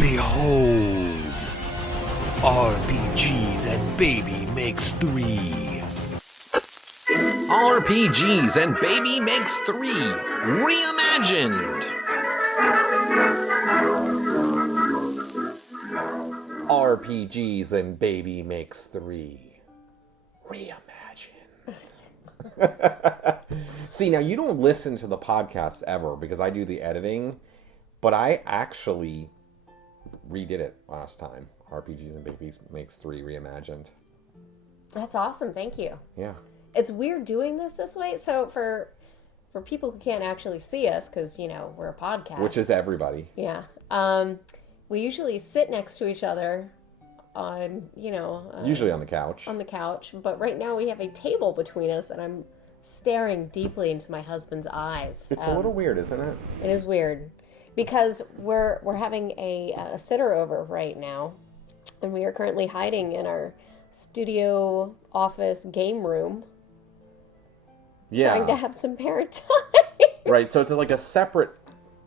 Behold, RPGs and Baby Makes 3. RPGs and Baby Makes 3 Reimagined. RPGs and Baby Makes 3 Reimagined. See, now you don't listen to the podcast ever because I do the editing, but I actually redid it last time. RPGs and Baby Makes 3 Reimagined. That's awesome. Thank you. Yeah. It's weird doing this way. So for people who can't actually see us, because, you know, we're a podcast. Which is everybody. Yeah. We usually sit next to each other on, you know. Usually on the couch. On the couch. But right now we have a table between us, and I'm staring deeply into my husband's eyes. It's a little weird, isn't it? It is weird. Because we're having a sitter over right now. And we are currently hiding in our studio office game room. Yeah. Trying to have some parent time. Right, so it's like a separate...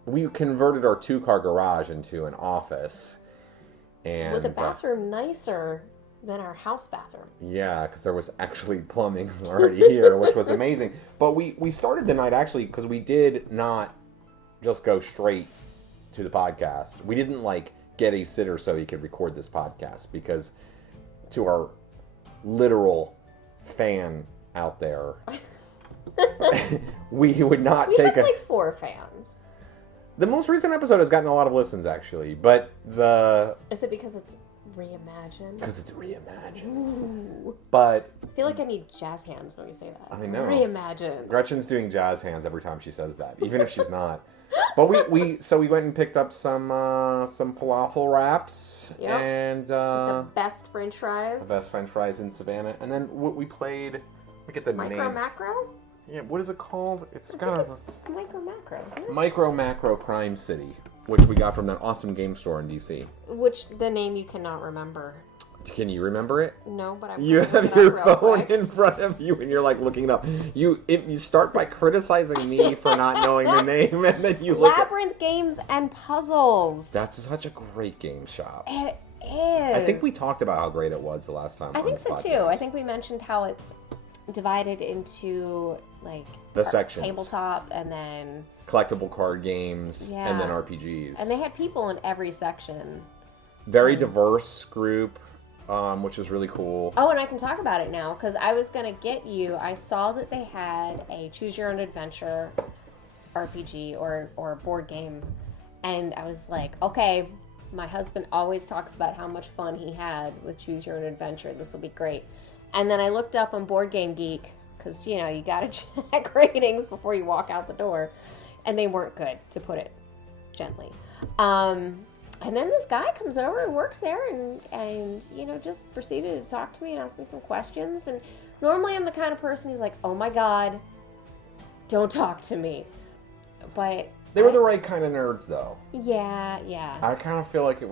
We converted our 2-car garage into an office. And with a bathroom nicer than our house bathroom. Yeah, because there was actually plumbing already here, which was amazing. But we started the night actually because we did not just go straight to the podcast. We didn't like get a sitter so he could record this podcast because to our literal fan out there, we would not we take have like 4 fans. The most recent episode has gotten a lot of listens actually, but Is it because it's reimagined? Because it's reimagined. Ooh. But I feel like I need jazz hands when you say that. I know. Reimagined. Gretchen's doing jazz hands every time she says that, even if she's not. But we went and picked up some falafel wraps. Yep. And the best French fries. The best French fries in Savannah. And then we played. I get the name. Macro. Yeah. What is it called? It's Micro Macro, isn't it? Micro Macro Crime City, which we got from that awesome game store in DC. Which the name you cannot remember. Can you remember it? No, but I'm. You have your phone in front of you, and you're like looking it up. You start by criticizing me for not knowing the name, and then you look. Labyrinth Games and Puzzles. That's such a great game shop. It is. I think we talked about how great it was the last time. I think so too. I think we mentioned how it's divided into like the sections: tabletop, and then collectible card games, and then RPGs. And they had people in every section. Very diverse group. Which was really cool. Oh, and I can talk about it now, because I was going to get you... I saw that they had a Choose Your Own Adventure RPG or board game, and I was like, okay, my husband always talks about how much fun he had with Choose Your Own Adventure. This will be great. And then I looked up on Board Game Geek, because, you know, you got to check ratings before you walk out the door, and they weren't good, to put it gently. And then this guy comes over and works there and you know, just proceeded to talk to me and ask me some questions. And normally I'm the kind of person who's like, oh my God, don't talk to me. But they were the right kind of nerds, though. Yeah. I kind of feel like it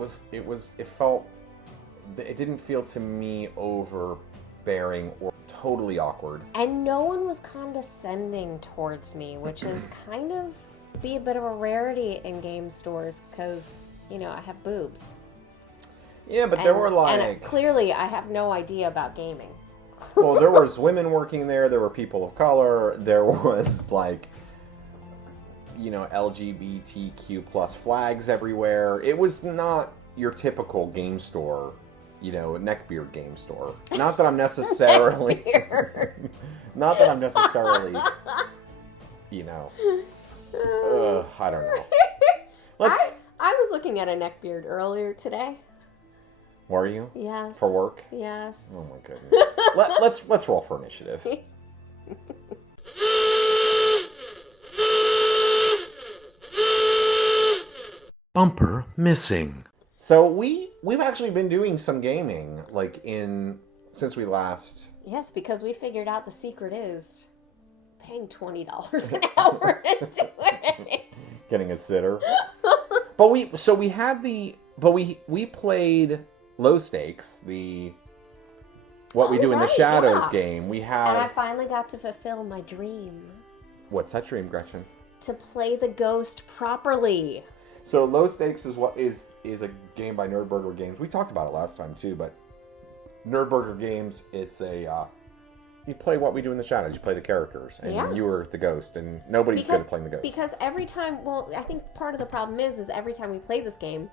didn't feel to me overbearing or totally awkward. And no one was condescending towards me, which is kind of be a bit of a rarity in game stores, because... You know, I have boobs. Yeah, but there were like... And clearly, I have no idea about gaming. Well, there was women working there. There were people of color. There was, like, you know, LGBTQ plus flags everywhere. It was not your typical game store, you know, neckbeard game store. Not that I'm necessarily... not that I'm necessarily, you know... I don't know. I was looking at a neckbeard earlier today. Were you? Yes. For work? Yes. Oh my goodness. let's roll for initiative. Bumper missing. So we've actually been doing some gaming, like since we last. Yes, because we figured out the secret is paying $20 an hour into it. Getting a sitter. But we played Low Stakes, what we do in the Shadows game. We had... And I finally got to fulfill my dream. What's that dream, Gretchen? To play the ghost properly. So Low Stakes is what is a game by Nerdberger Games. We talked about it last time too, but Nerdberger Games, it's a you play What We Do in the Shadows. You play the characters, and you are the ghost, and nobody's good at playing the ghost. Because every time, well, I think part of the problem is every time we play this game,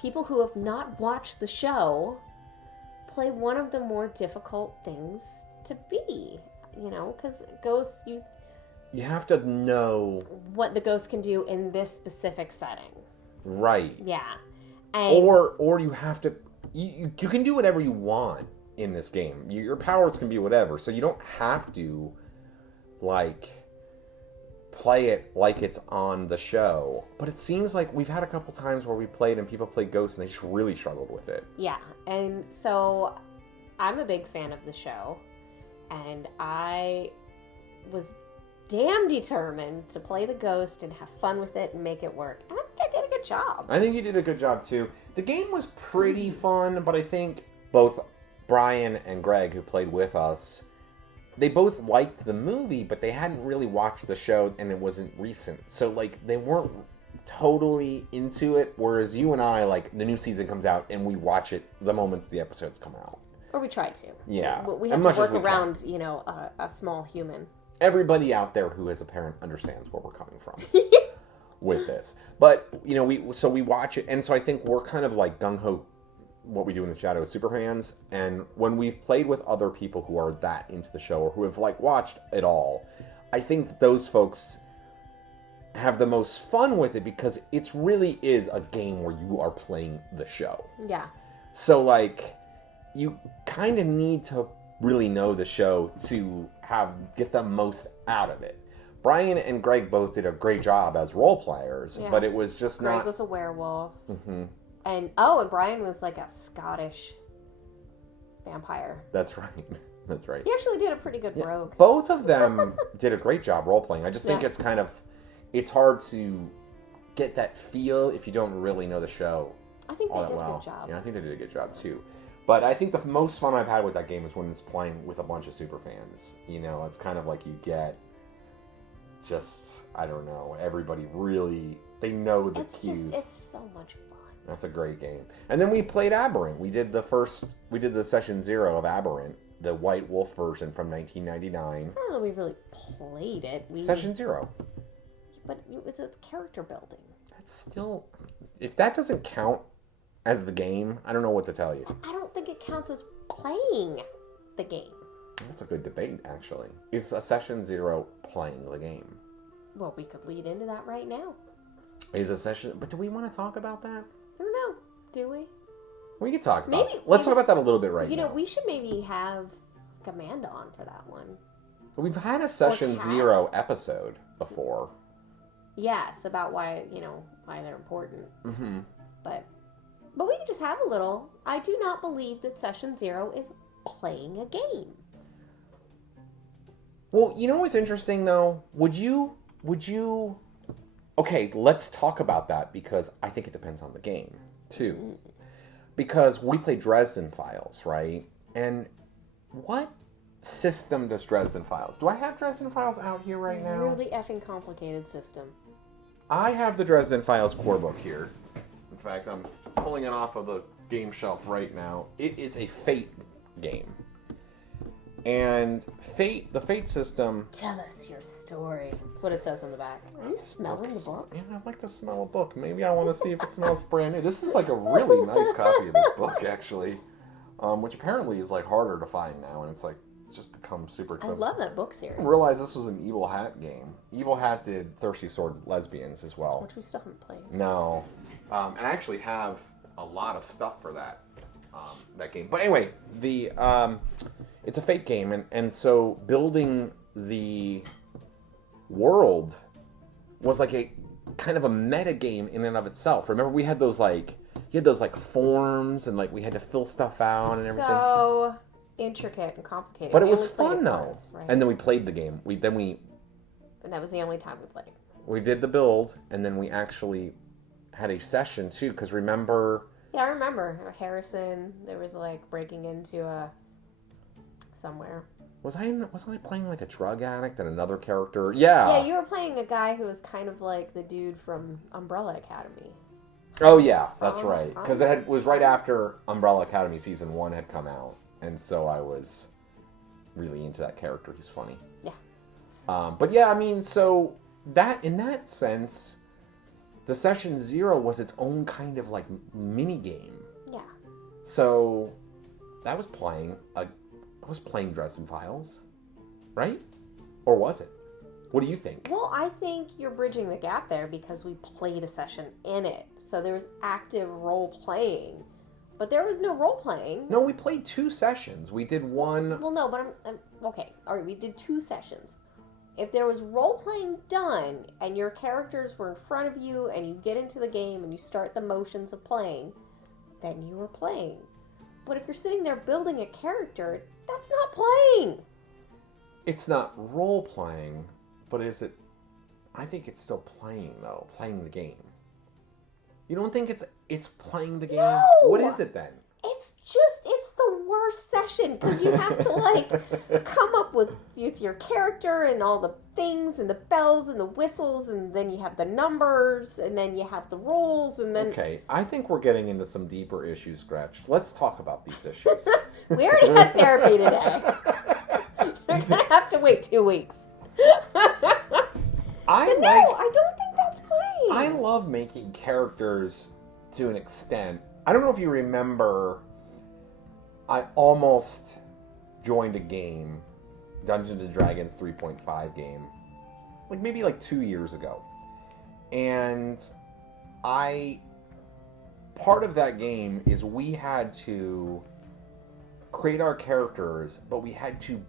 people who have not watched the show play one of the more difficult things to be, you know, because ghosts, you have to know what the ghost can do in this specific setting. Right. Yeah. And or you have to, you can do whatever you want in this game. Your powers can be whatever, so you don't have to, like, play it like it's on the show. But it seems like we've had a couple times where we played and people played Ghosts and they just really struggled with it. Yeah, and so I'm a big fan of the show, and I was damn determined to play the ghost and have fun with it and make it work. And I think I did a good job. I think you did a good job too. The game was pretty fun, but I think both Brian and Greg, who played with us, they both liked the movie, but they hadn't really watched the show, and it wasn't recent. So, like, they weren't totally into it, whereas you and I, like, the new season comes out, and we watch it the moment the episodes come out. Or we try to. Yeah. We have to work around, you know, a small human. Everybody out there who is a parent understands where we're coming from with this. But, you know, we watch it, and so I think we're kind of like gung-ho What We Do in the Shadows super fans, and when we've played with other people who are that into the show or who have, like, watched it all, I think those folks have the most fun with it because it really is a game where you are playing the show. Yeah. So, like, you kind of need to really know the show to get the most out of it. Brian and Greg both did a great job as role players, but it was just Greg was a werewolf. Mm-hmm. And Brian was like a Scottish vampire. That's right. That's right. He actually did a pretty good rogue. Both of them did a great job role-playing. I just think it's hard to get that feel if you don't really know the show. I think they did a good job. Yeah, I think they did a good job too. But I think the most fun I've had with that game is when it's playing with a bunch of super fans. You know, it's kind of like you get just, I don't know, everybody really, they know the cues. It's so much fun. That's a great game. And then we played Aberrant. We did the session 0 of Aberrant, the White Wolf version from 1999. I don't know that we really played it. Session 0. But it's character building. That's still, if that doesn't count as the game, I don't know what to tell you. I don't think it counts as playing the game. That's a good debate, actually. Is a session 0 playing the game? Well, we could lead into that right now. Is a session, but do we want to talk about that? I don't know. Do we? We could talk about it. Let's talk about that a little bit right now. You know, we should maybe have Command on for that one. We've had a session 0 episode before. Yes, about why they're important. Mm-hmm. But we could just have a little. I do not believe that session 0 is playing a game. Well, you know what's interesting though? Would you Okay, let's talk about that because I think it depends on the game too. Because we play Dresden Files, right? And what system does Dresden Files? Do I have Dresden Files out here right now? Really effing complicated system. I have the Dresden Files core book here. In fact, I'm pulling it off of the game shelf right now. It is a Fate game. And the Fate system... Tell us your story. That's what it says on the back. Are you smelling the book? Yeah, I'd like to smell a book. Maybe I want to see if it smells brand new. This is like a really nice copy of this book, actually. Which apparently is like harder to find now. And it's like, it's just become super expensive. I love that book series. I realized this was an Evil Hat game. Evil Hat did Thirsty Sword Lesbians as well. Which we still haven't played. No. And I actually have a lot of stuff for that game. But anyway, it's a Fate game, and so building the world was like a kind of a meta game in and of itself. Remember, we had those forms, and like we had to fill stuff out and everything. So intricate and complicated. But it was fun though. Once, right? And then we played the game. And that was the only time we played. We did the build, and then we actually had a session too. Because remember? Yeah, I remember Harrison. There was like breaking into somewhere. Was I playing like a drug addict and another character? Yeah. Yeah, you were playing a guy who was kind of like the dude from Umbrella Academy. Oh yeah, that's from right. Because it was right after Umbrella Academy Season 1 had come out. And so I was really into that character. He's funny. Yeah. But yeah, I mean, so that in that sense, the Session Zero was its own kind of like mini game. Yeah. So that was playing Dresden Files, right? Or was it? What do you think? Well, I think you're bridging the gap there because we played a session in it. So there was active role playing. But there was no role playing. No, we played 2 sessions. We did one. Well, no, but I'm okay. All right, we did 2 sessions. If there was role playing done and your characters were in front of you and you get into the game and you start the motions of playing, then you were playing. But if you're sitting there building a character, that's not playing. It's not role playing, but is it? I think it's still playing though, playing the game. You don't think it's playing the game? No! What is it then? It's the worst session because you have to like come up with your character and all the things and the bells and the whistles and then you have the numbers and then you have the rolls and then... Okay, I think we're getting into some deeper issues, Gretch. Let's talk about these issues. We already had therapy today. You're going to have to wait 2 weeks. I don't think that's playing. I love making characters to an extent. I don't know if you remember, I almost joined a game, Dungeons & Dragons 3.5 game, maybe 2 years ago. And part of that game is we had to create our characters, but we had to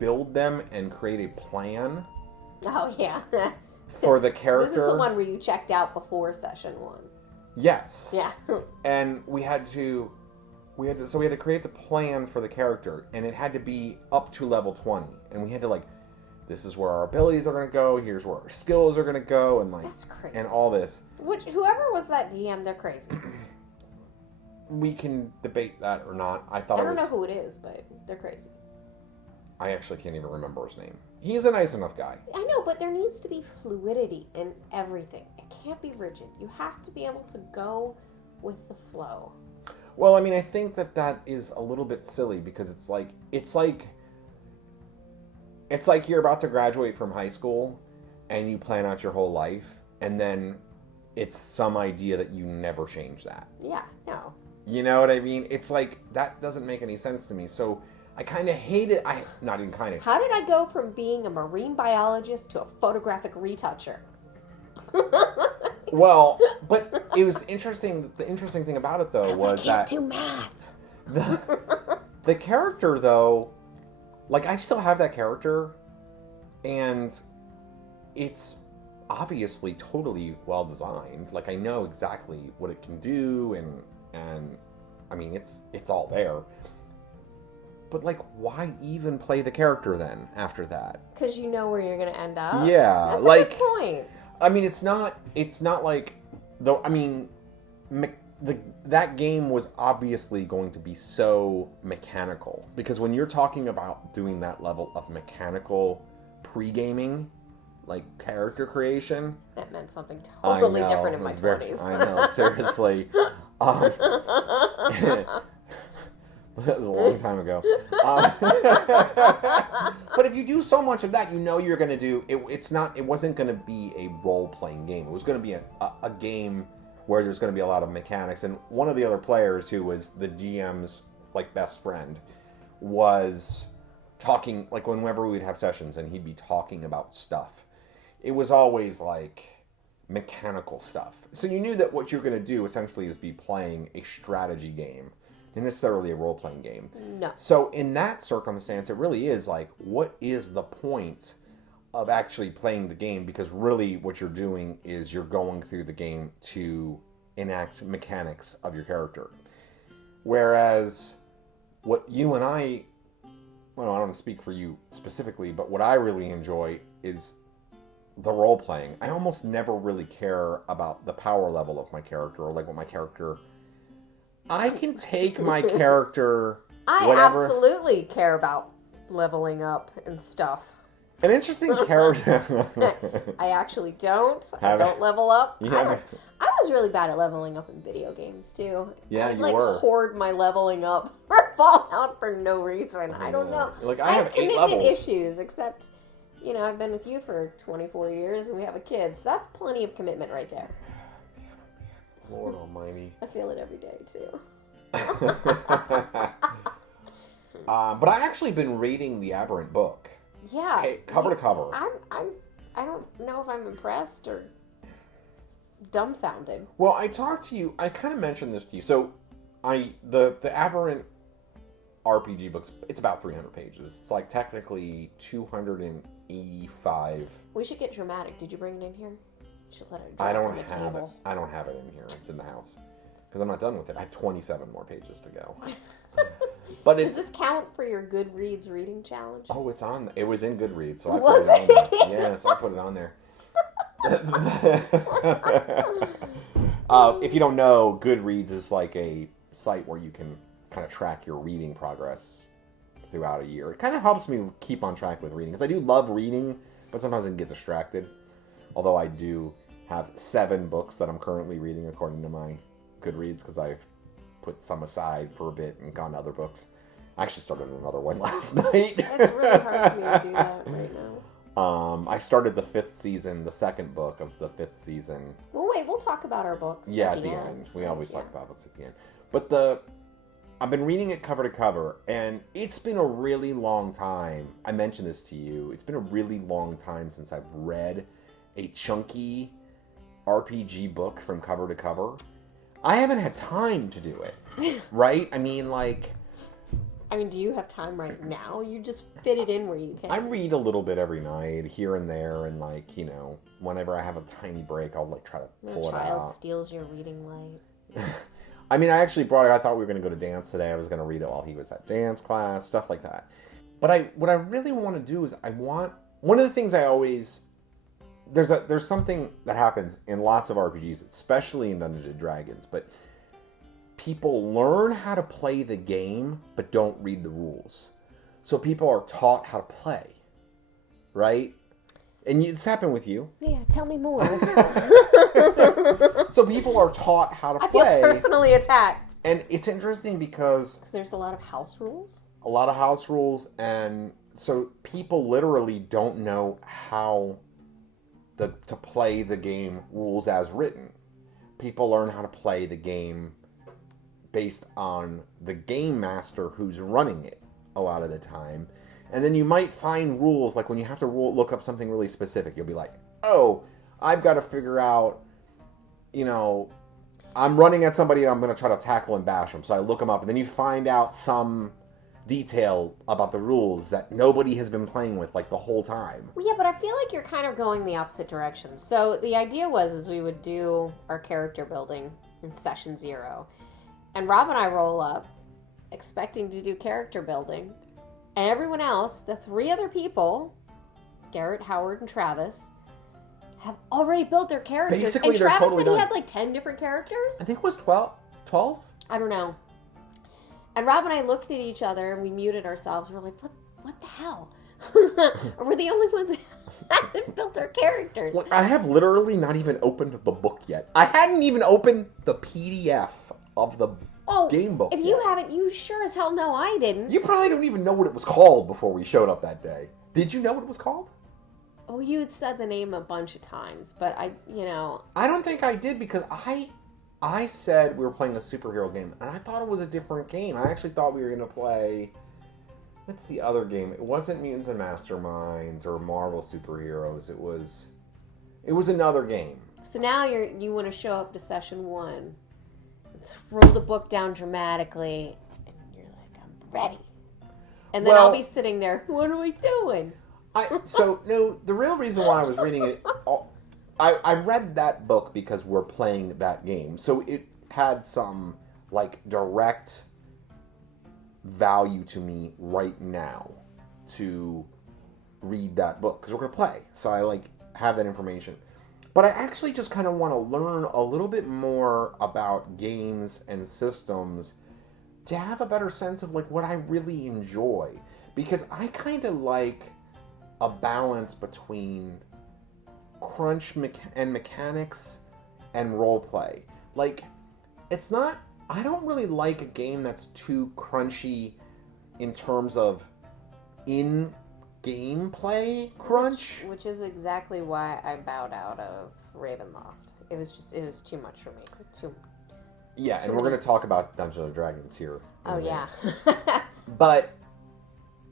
build them and create a plan. Oh, yeah. For the character. This is the one where you checked out before session 1. Yes. Yeah. And we had to create the plan for the character, and it had to be up to level 20. And we had to this is where our abilities are going to go, here's where our skills are going to go, and that's crazy. And all this. Whoever was that DM, they're crazy. We can debate that or not. I don't know who it is, but they're crazy. I actually can't even remember his name. He's a nice enough guy. I know, but there needs to be fluidity in everything. It can't be rigid. You have to be able to go with the flow. Well, I mean, I think that is a little bit silly because it's like you're about to graduate from high school and you plan out your whole life and then it's some idea that you never change that. Yeah, no. You know what I mean? It's that doesn't make any sense to me. So I kind of hate it. Not even kind of. How did I go from being a marine biologist to a photographic retoucher? Well, but it was interesting. The interesting thing about it, though, was I can't do math. The character, though, I still have that character, and it's obviously totally well designed. I know exactly what it can do, and I mean, it's all there. But why even play the character then after that? Because you know where you're going to end up. Yeah, that's a good point. I mean, it's not though. I mean, that game was obviously going to be so mechanical because when you're talking about doing that level of mechanical pre-gaming, character creation, that meant something totally different in my 20s. I know, seriously. That was a long time ago. But if you do so much of that, you're going to do it. It wasn't going to be a role-playing game. It was going to be a game where there's going to be a lot of mechanics. And one of the other players, who was the GM's best friend, was talking whenever we would have sessions, and he'd be talking about stuff. It was always mechanical stuff. So you knew that what you're going to do essentially is be playing a strategy game. Not necessarily a role-playing game. No. So in that circumstance, it really is what is the point of actually playing the game? Because really what you're doing is you're going through the game to enact mechanics of your character. Whereas what you and I don't want to speak for you specifically, but what I really enjoy is the role-playing. I almost never really care about the power level of my character or what my character... I can take my character, whatever. I absolutely care about leveling up and stuff. An interesting character. I actually don't. I don't level up. I was really bad at leveling up in video games too. Yeah, I'd, you were. Hoard my leveling up for Fallout for no reason. I don't know. Like, I have 8 commitment levels. issues, except, I've been with you for 24 years and we have a kid, so that's plenty of commitment right there. Lord almighty. I feel it every day too. But I actually been reading the Aberrant book. Yeah. Okay, cover to cover. I don't know if I'm impressed or dumbfounded. Well, I talked to you. I kind of mentioned this to you. So, the Aberrant RPG books. It's about 300 pages. It's like technically 285. We should get dramatic. Did you bring it in here? You should let it. I don't on the have table. it. I don't have it in here. It's in the house because I'm not done with it. I have 27 more pages to go. But Does this count for your Goodreads reading challenge? Oh, it's on. It was in Goodreads, so I Was put it on it? there. Yeah, so I put it on there. If you don't know, Goodreads is like a site where you can kind of track your reading progress throughout a year. It kind of helps me keep on track with reading because I do love reading, but sometimes I can get distracted. Although I do have 7 books that I'm currently reading according to my Goodreads because I've put some aside for a bit and gone to other books. I actually started another one last night. It's really hard for me to do that right now. I started the 5th season, the 2nd book of the 5th season. Well, wait, we'll talk about our books. Yeah, at the end. We always talk about books at the end. But I've been reading it cover to cover, and it's been a really long time. I mentioned this to you. It's been a really long time since I've read a chunky RPG book from cover to cover. I haven't had time to do it, right? I mean, do you have time right now? You just fit it in where you can. I read a little bit every night, here and there, and whenever I have a tiny break, I'll try to pull it out. The child steals your reading light. I mean, I actually brought it. I thought we were going to go to dance today. I was going to read it while he was at dance class, stuff like that. But what I really want to do is one of the things I always... There's something that happens in lots of RPGs, especially in Dungeons & Dragons, but people learn how to play the game, but don't read the rules. So people are taught how to play, right? And it's happened with you. Yeah, tell me more. So people are taught how to play. I feel personally attacked. And it's interesting because there's a lot of house rules. A lot of house rules, and so people literally don't know how to play the game rules as written. People learn how to play the game based on the game master who's running it a lot of the time. And then you might find rules, like when you have to look up something really specific, you'll be like, oh, I've got to figure out, I'm running at somebody and I'm going to try to tackle and bash them. So I look them up, and then you find out some detail about the rules that nobody has been playing with the whole time. Well, yeah, but I feel like you're kind of going the opposite direction. So the idea was we would do our character building in session 0. And Rob and I roll up expecting to do character building. And everyone else, the 3 other people, Garrett, Howard, and Travis, have already built their characters. Basically, and they're Travis totally said he done. had 10 different characters? I think it was 12? I don't know. And Rob and I looked at each other and we muted ourselves. We're like, what the hell? We're the only ones that haven't built their characters. Look, I have literally not even opened the book yet. I hadn't even opened the PDF of the game book if you haven't, you sure as hell know I didn't. You probably don't even know what it was called before we showed up that day. Did you know what it was called? Oh, you had said the name a bunch of times, but I don't think I did because I said we were playing a superhero game, and I thought it was a different game. I actually thought we were going to play... What's the other game? It wasn't Mutants and Masterminds or Marvel Superheroes. It was another game. So now you want to show up to session 1, throw the book down dramatically, and you're like, I'm ready. And then I'll be sitting there, what are we doing? No, the real reason why I was reading it... I read that book because we're playing that game. So it had some, direct value to me right now to read that book. Because we're going to play. So I, have that information. But I actually just kind of want to learn a little bit more about games and systems to have a better sense of, what I really enjoy. Because I kind of like a balance between crunch and mechanics and roleplay. Like, it's not... I don't really like a game that's too crunchy in terms of in-gameplay crunch. Which is exactly why I bowed out of Ravenloft. It was too much for me. Yeah, too and we're many- going to talk about Dungeons and Dragons here. Oh, yeah. But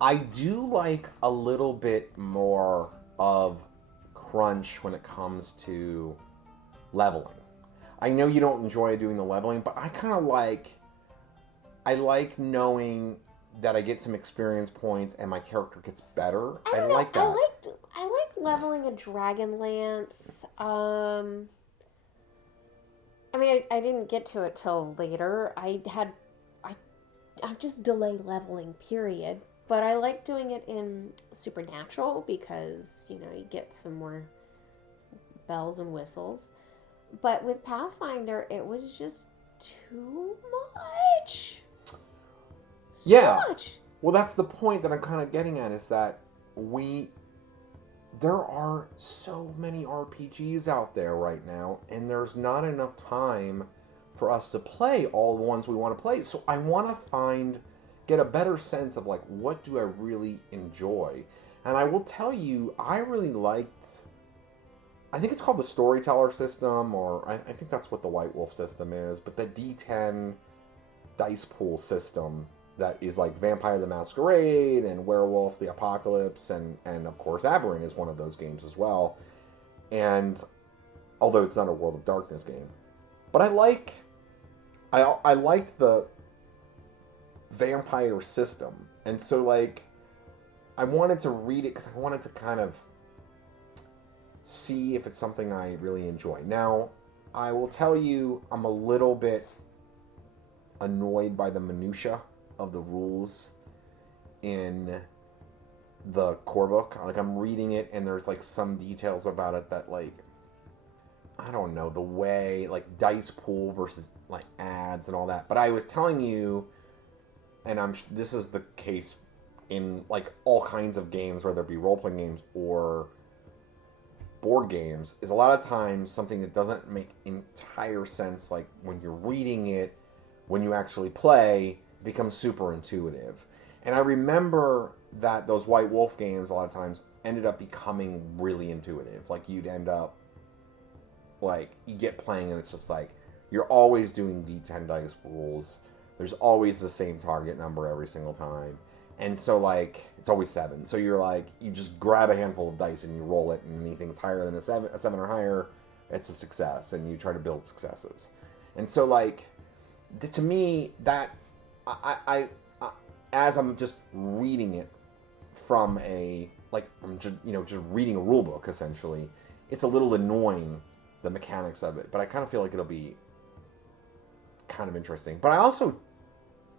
I do like a little bit more of crunch when it comes to leveling. I know you don't enjoy doing the leveling, but I kind of like... I like knowing that I get some experience points and my character gets better. I like that. I like leveling a DragonLance. I mean, I didn't get to it till later. I just delay leveling, period. But I like doing it in Supernatural because, you get some more bells and whistles. But with Pathfinder, it was just too much. Yeah. Too much. Well, that's the point that I'm kind of getting at, is that there are so many RPGs out there right now, and there's not enough time for us to play all the ones we want to play. So I want to get a better sense of, like, what do I really enjoy? And I will tell you, I really liked, I think it's called the Storyteller system, or I think that's what the White Wolf system is, but the D10 dice pool system that is like Vampire the Masquerade and Werewolf the Apocalypse, and of course Aberrant is one of those games as well. And although it's not a World of Darkness game, but I liked the vampire system, and so like I wanted to read it because I wanted to kind of see if it's something I really enjoy. Now, I will tell you, I'm a little bit annoyed by the minutia of the rules in the core book. Like, I'm reading it and there's like some details about it that, like, I don't know, the way, like, dice pool versus like ads and all that. But I was telling you, and this is the case in like all kinds of games, whether it be role-playing games or board games, is a lot of times something that doesn't make entire sense, like when you're reading it, when you actually play, becomes super intuitive. And I remember that those White Wolf games a lot of times ended up becoming really intuitive. Like, you'd end up, like, you get playing and it's just like, you're always doing D10 dice rolls. There's always the same target number every single time. And so, like, it's always 7. So you're like, you just grab a handful of dice and you roll it, and anything that's higher than a 7 or higher, it's a success, and you try to build successes. And so, like, to me, that, I as I'm just reading it from a, like, I'm just, just reading a rule book, essentially, it's a little annoying, the mechanics of it, but I kind of feel like it'll be kind of interesting. But I also,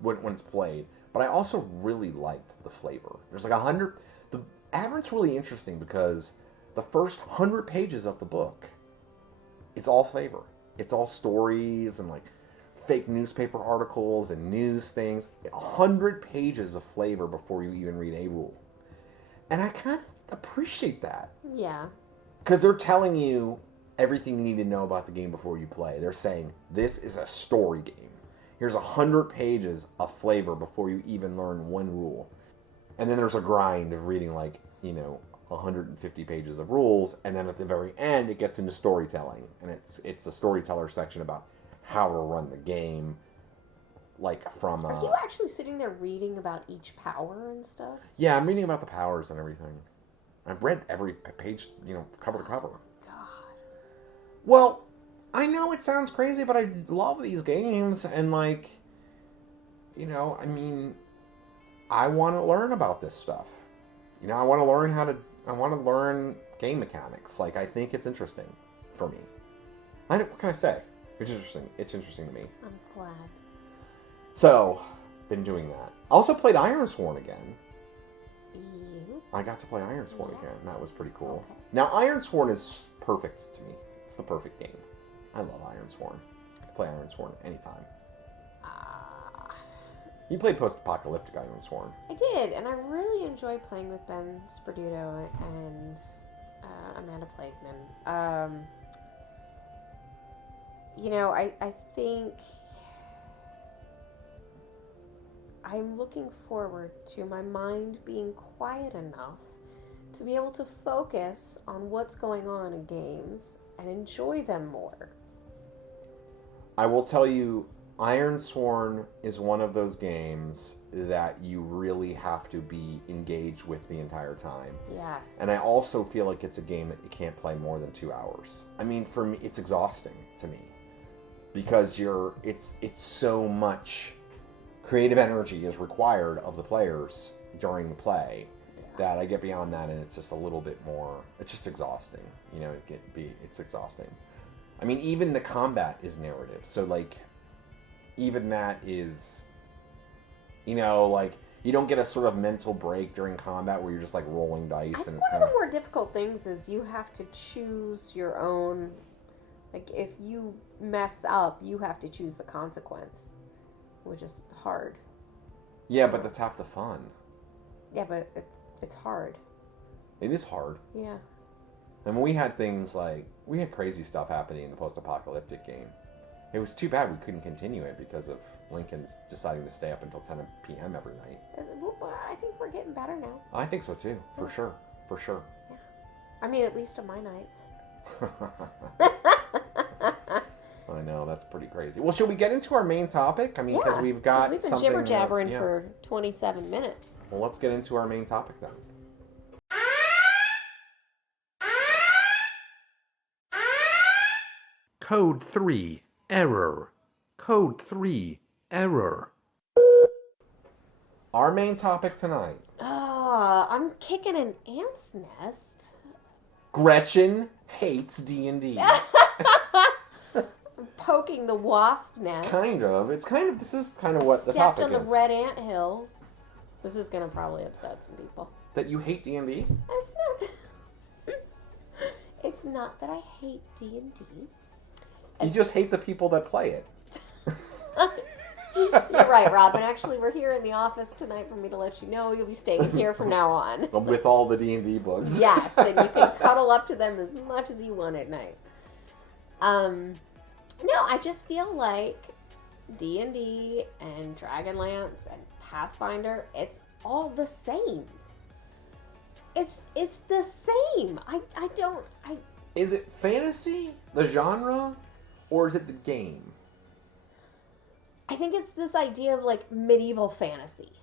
when it's played, but I also really liked the flavor. There's like 100... The Aberrant's really interesting because the first 100 pages of the book, it's all flavor. It's all stories and like fake newspaper articles and news things. 100 pages of flavor before you even read a rule. And I kind of appreciate that. Yeah. Because they're telling you everything you need to know about the game before you play. They're saying, this is a story game. Here's 100 pages of flavor before you even learn one rule. And then there's a grind of reading, like, 150 pages of rules, and then at the very end it gets into storytelling. And it's a storyteller section about how to run the game, like from... Are you actually sitting there reading about each power and stuff? Yeah, I'm reading about the powers and everything. I've read every page, cover to cover. God. Well, I know it sounds crazy, but I love these games, and like, I mean, I want to learn about this stuff. I want to learn game mechanics. Like, I think it's interesting for me. What can I say? It's interesting. It's interesting to me. I'm glad. So, been doing that. Also played Ironsworn again. You? I got to play Ironsworn again. That was pretty cool. Okay. Now, Ironsworn is perfect to me. It's the perfect game. I love Ironsworn. I can play Ironsworn anytime. You played Post-Apocalyptic Ironsworn. I did, and I really enjoyed playing with Ben Sperduto and Amanda Plageman. I think I'm looking forward to my mind being quiet enough to be able to focus on what's going on in games and enjoy them more. I will tell you, Ironsworn is one of those games that you really have to be engaged with the entire time. Yes. And I also feel like it's a game that you can't play more than 2 hours. I mean, for me, it's exhausting to me because it's so much creative energy is required of the players during the play that I get beyond that, and it's just a little bit more. It's just exhausting. It's exhausting. I mean, even the combat is narrative, so like, even that is, you don't get a sort of mental break during combat where you're just like rolling dice, and it's one of the more difficult things is you have to choose your own. Like, if you mess up, you have to choose the consequence, which is hard. Yeah, but that's half the fun. Yeah, but it's hard. It is hard. Yeah. And we had crazy stuff happening in the Post-Apocalyptic game. It was too bad we couldn't continue it because of Lincoln's deciding to stay up until 10 p.m. every night. I think we're getting better now. I think so too, for sure. Yeah. I mean, at least on my nights. I know, that's pretty crazy. Well, should we get into our main topic? I mean, because we've got we've been something... jibber-jabbering for 27 minutes. Well, let's get into our main topic then. Code 3, error. Code 3, error. Our main topic tonight. I'm kicking an ant's nest. Gretchen hates D&D. Poking the wasp nest. Kind of. This is kind of what the topic is. Stepped on the red ant hill. This is going to probably upset some people. That you hate D&D? It's not. It's not that I hate D&D. You just hate the people that play it. You're right, Robin. Actually, we're here in the office tonight for me to let you know you'll be staying here from now on. With all the D&D books. Yes, and you can cuddle up to them as much as you want at night. No, I just feel like D&D and Dragonlance and Pathfinder, it's all the same. It's the same. I don't. Is it fantasy, the genre, or is it the game? I think it's this idea of like medieval fantasy.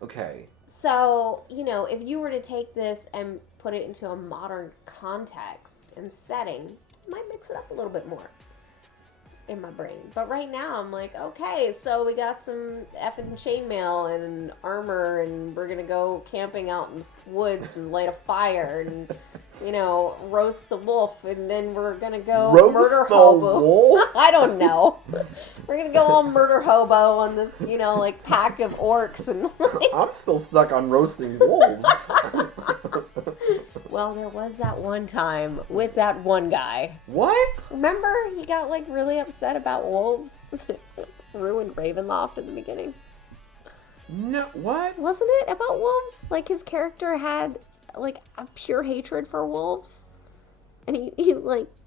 Okay. So, if you were to take this and put it into a modern context and setting, it might mix it up a little bit more in my brain. But right now, I'm like, okay, so we got some effing chainmail and armor, and we're going to go camping out in the woods and light a fire and, roast the wolf, and then we're going to go murder hobo. Wolf? I don't know. We're going to go all murder hobo on this, pack of orcs. And I'm still stuck on roasting wolves. Well, there was that one time with that one guy. What? Remember, he got really upset about wolves? Ruined Ravenloft in the beginning. No, what? Wasn't it about wolves? His character had a pure hatred for wolves, and he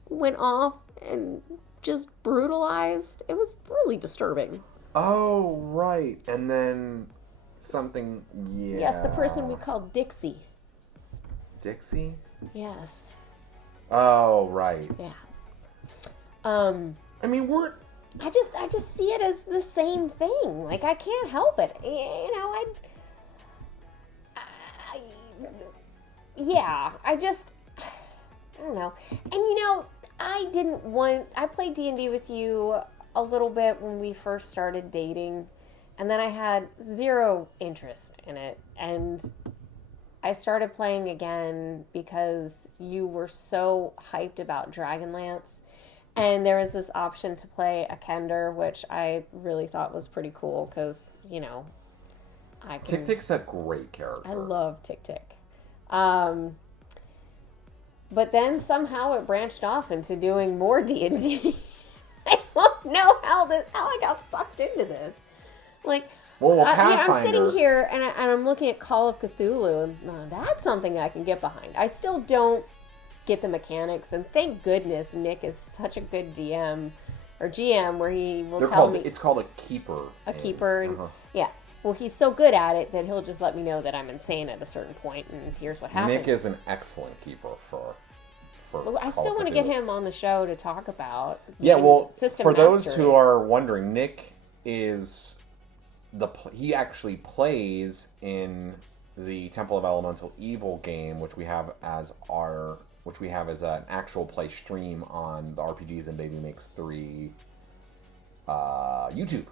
went off and just brutalized. It was really disturbing. Oh, right. And then something, yeah. Yes, the person we called Dixie. Dixie? Yes. Oh, right. Yes. I mean, I just see it as the same thing. I can't help it. I don't know. And I played D&D with you a little bit when we first started dating, and then I had zero interest in it, and I started playing again because you were so hyped about Dragonlance, and there was this option to play a Kender, which I really thought was pretty cool because, Tick-Tick's a great character. I love Tick-Tick. But then somehow it branched off into doing more D&D. I don't know how I got sucked into this. I'm sitting here and I'm looking at Call of Cthulhu, and that's something I can get behind. I still don't get the mechanics, and thank goodness Nick is such a good DM or GM where he will They're tell called, me it's called a keeper. a keeper. And, yeah. Well, he's so good at it that he'll just let me know that I'm insane at a certain point, and here's what happens. Nick is an excellent keeper for well, I still want to get him on the show to talk about. Yeah, well, system for those mastery. who are wondering, Nick is he actually plays in the Temple of Elemental Evil game, which we have as an actual play stream on the RPGs and Baby Makes 3 YouTube.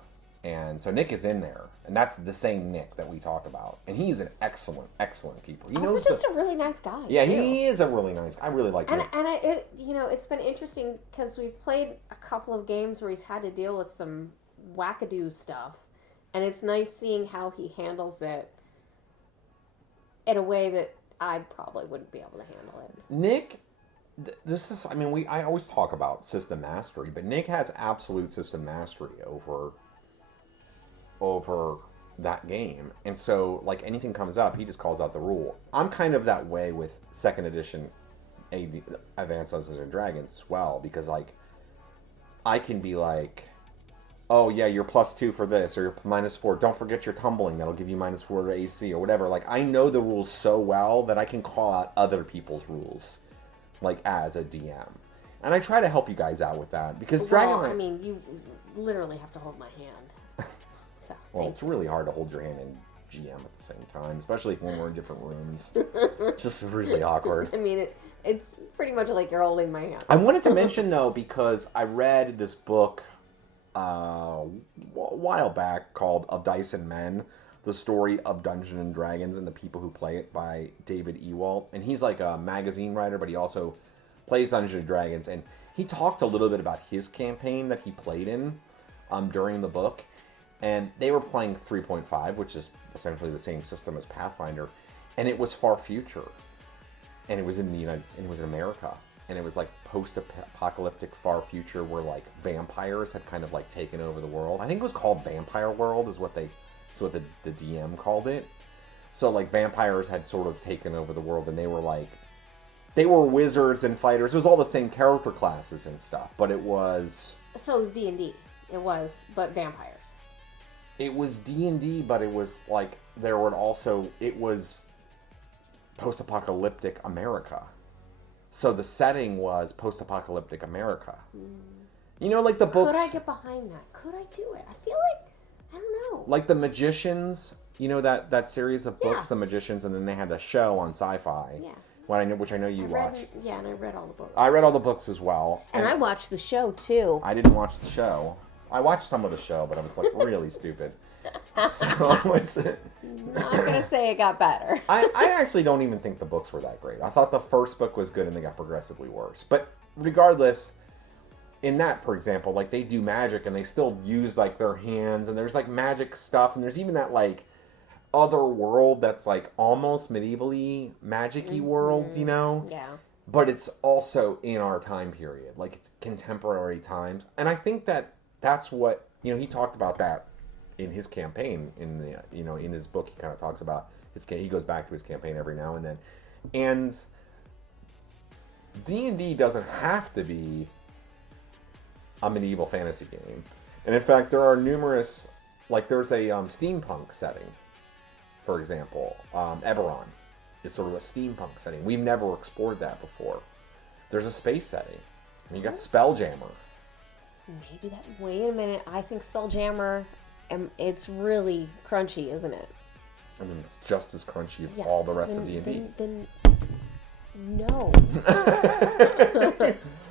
And so Nick is in there, and that's the same Nick that we talk about. And he's an excellent, excellent keeper. He also just a really nice guy. Yeah, too. he is a really nice guy. I really like Nick. And it's been interesting because we've played a couple of games where he's had to deal with some wackadoo stuff, and it's nice seeing how he handles it in a way that I probably wouldn't be able to handle it. Nick, I always talk about system mastery, but Nick has absolute system mastery over that game. And so, like, anything comes up, he just calls out the rule. I'm kind of that way with 2nd edition Advanced Dungeons & Dragons as well, because, like, I can be like, oh, yeah, you're +2 for this, or you're -4. Don't forget your tumbling. That'll give you -4 to AC, or whatever. Like, I know the rules so well that I can call out other people's rules, like, as a DM. And I try to help you guys out with that, because DragonLance... I mean, you literally have to hold my hand. So, well, it's really hard to hold your hand in GM at the same time, especially when we're in different rooms. It's just really awkward. I mean, it's pretty much like you're holding my hand. I wanted to mention, though, because I read this book a while back called Of Dice and Men, the story of Dungeons and Dragons and the people who play it, by David Ewalt. And he's like a magazine writer, but he also plays Dungeons and Dragons. And he talked a little bit about his campaign that he played in during the book. And they were playing 3.5, which is essentially the same system as Pathfinder. And it was far future. And it was in it was in America. And it was like post-apocalyptic far future where, like, vampires had kind of, like, taken over the world. I think it was called Vampire World is what the DM called it. So, like, vampires had sort of taken over the world, and they were wizards and fighters. It was all the same character classes and stuff, but it was... So it was D&D. It was, but vampires. It was D&D, but it was, like, it was post-apocalyptic America. So the setting was post-apocalyptic America. You know, like the books... Could I get behind that? Could I do it? I feel like, I don't know. Like The Magicians, you know that series of books, The Magicians, and then they had the show on Sci-Fi. Yeah. Which I know you watch. Yeah, and I read all the books. I read all the books as well. And I watched the show, too. I didn't watch the show. I watched some of the show, but I was, like, really stupid. So it's... Not going to say it got better. I actually don't even think the books were that great. I thought the first book was good and they got progressively worse. But regardless, in that, for example, like, they do magic and they still use, like, their hands, and there's, like, magic stuff, and there's even that, like, other world that's, like, almost medievally magic-y world, you know? Yeah. But it's also in our time period. Like, it's contemporary times. And I think that's what, you know, he talked about that in his campaign, in his book. He kind of talks about he goes back to his campaign every now and then. And D&D doesn't have to be a medieval fantasy game. And in fact, there are numerous, like, there's a steampunk setting, for example. Eberron is sort of a steampunk setting. We've never explored that before. There's a space setting. And you got Spelljammer. Maybe that. Wait a minute. I think Spelljammer, it's really crunchy, isn't it? I mean, it's just as crunchy as all the rest of D&D. Then no.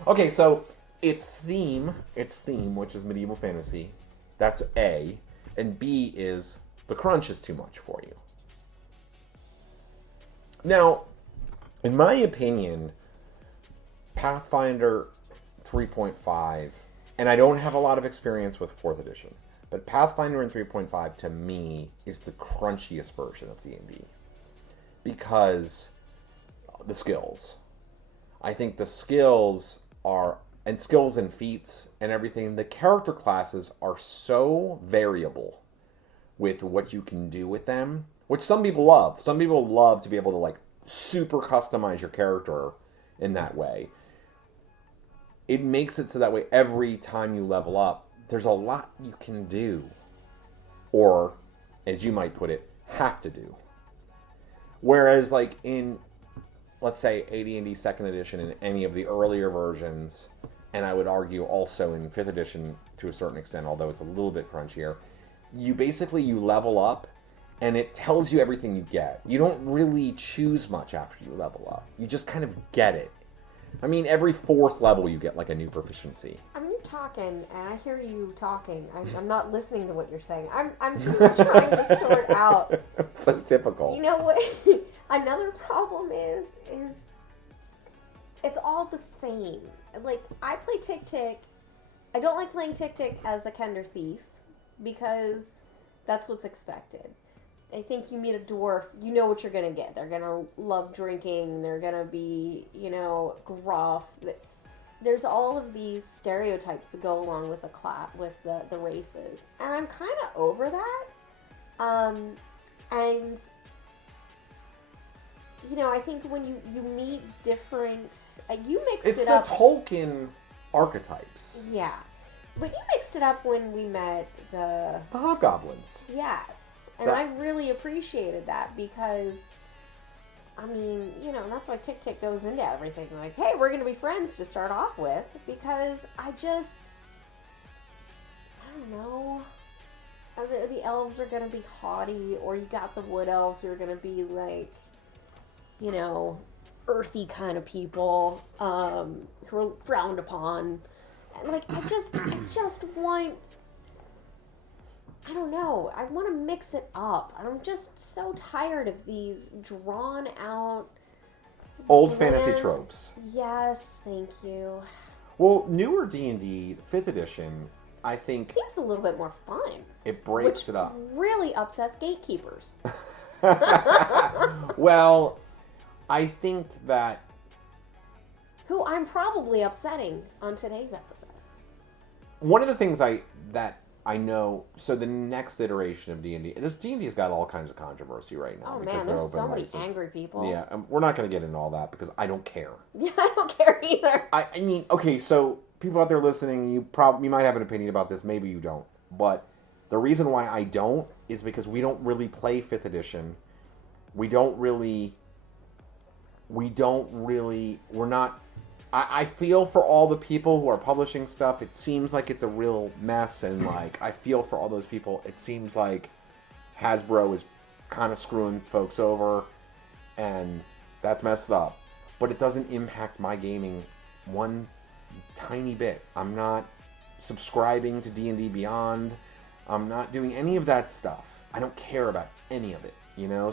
Okay, so its theme, which is medieval fantasy, that's A, and B is the crunch is too much for you. Now, in my opinion, Pathfinder 3.5, and I don't have a lot of experience with 4th edition, but Pathfinder in 3.5 to me is the crunchiest version of D&D because the skills. I think the skills and feats and everything, the character classes are so variable with what you can do with them, which some people love. Some people love to be able to, like, super customize your character in that way. it makes it so that way every time you level up, there's a lot you can do. Or, as you might put it, have to do. Whereas, like, in, let's say, AD&D 2nd edition and any of the earlier versions, and I would argue also in 5th edition to a certain extent, although it's a little bit crunchier, you level up, and it tells you everything you get. You don't really choose much after you level up. You just kind of get it. I mean, every 4th level you get, like, a new proficiency. I mean, you're talking, and I hear you talking. I'm not listening to what you're saying. I'm still trying to sort out. So typical. You know what? Another problem is it's all the same. Like, I play Tick-Tick. I don't like playing Tick-Tick as a Kender thief because that's what's expected. I think you meet a dwarf, you know what you're going to get. They're going to love drinking. They're going to be, gruff. There's all of these stereotypes that go along with the races. And I'm kind of over that. And, I think when you meet different... you mixed it up... It's the Tolkien archetypes. Yeah. But you mixed it up when we met the hobgoblins. Yes. And I really appreciated that because, that's why Tick-Tick goes into everything. Like, hey, we're going to be friends to start off with because I don't know. The elves are going to be haughty, or you got the wood elves who are going to be like, earthy kind of people who are frowned upon. And like, I just want... I don't know. I want to mix it up. I'm just so tired of these drawn out... Old fantasy tropes. Yes, thank you. Well, newer D&D, 5th edition, I think... Seems a little bit more fun. It breaks it up. Really upsets gatekeepers. Well, I think that... Who I'm probably upsetting on today's episode. One of the things that I know, so the next iteration of D&D, this D&D's got all kinds of controversy right now. Oh man, there's so many angry people. Yeah, we're not going to get into all that because I don't care. Yeah, I don't care either. I mean, okay, so people out there listening, you might have an opinion about this, maybe you don't. But the reason why I don't is because we don't really play 5th edition. I feel for all the people who are publishing stuff. It seems like it's a real mess, and like I feel for all those people. It seems like Hasbro is kind of screwing folks over, and that's messed up. But it doesn't impact my gaming one tiny bit. I'm not subscribing to D&D Beyond. I'm not doing any of that stuff. I don't care about any of it,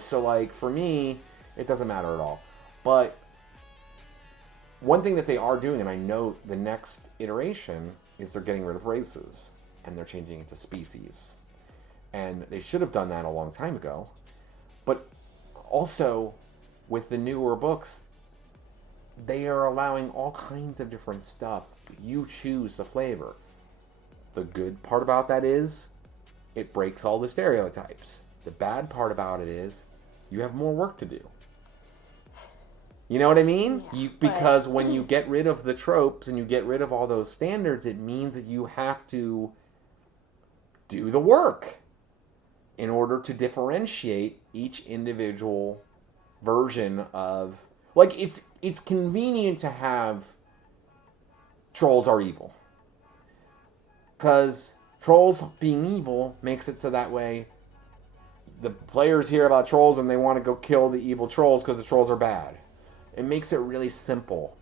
So like for me, it doesn't matter at all. But one thing that they are doing, and I know the next iteration, is they're getting rid of races, and they're changing it to species. And they should have done that a long time ago. But also, with the newer books, they are allowing all kinds of different stuff. You choose the flavor. The good part about that is, it breaks all the stereotypes. The bad part about it is, you have more work to do. You know what I mean? Yeah, because when you get rid of the tropes and you get rid of all those standards, it means that you have to do the work in order to differentiate each individual version of... Like, it's convenient to have trolls are evil. Because trolls being evil makes it so that way the players hear about trolls and they want to go kill the evil trolls because the trolls are bad. It makes it really simple.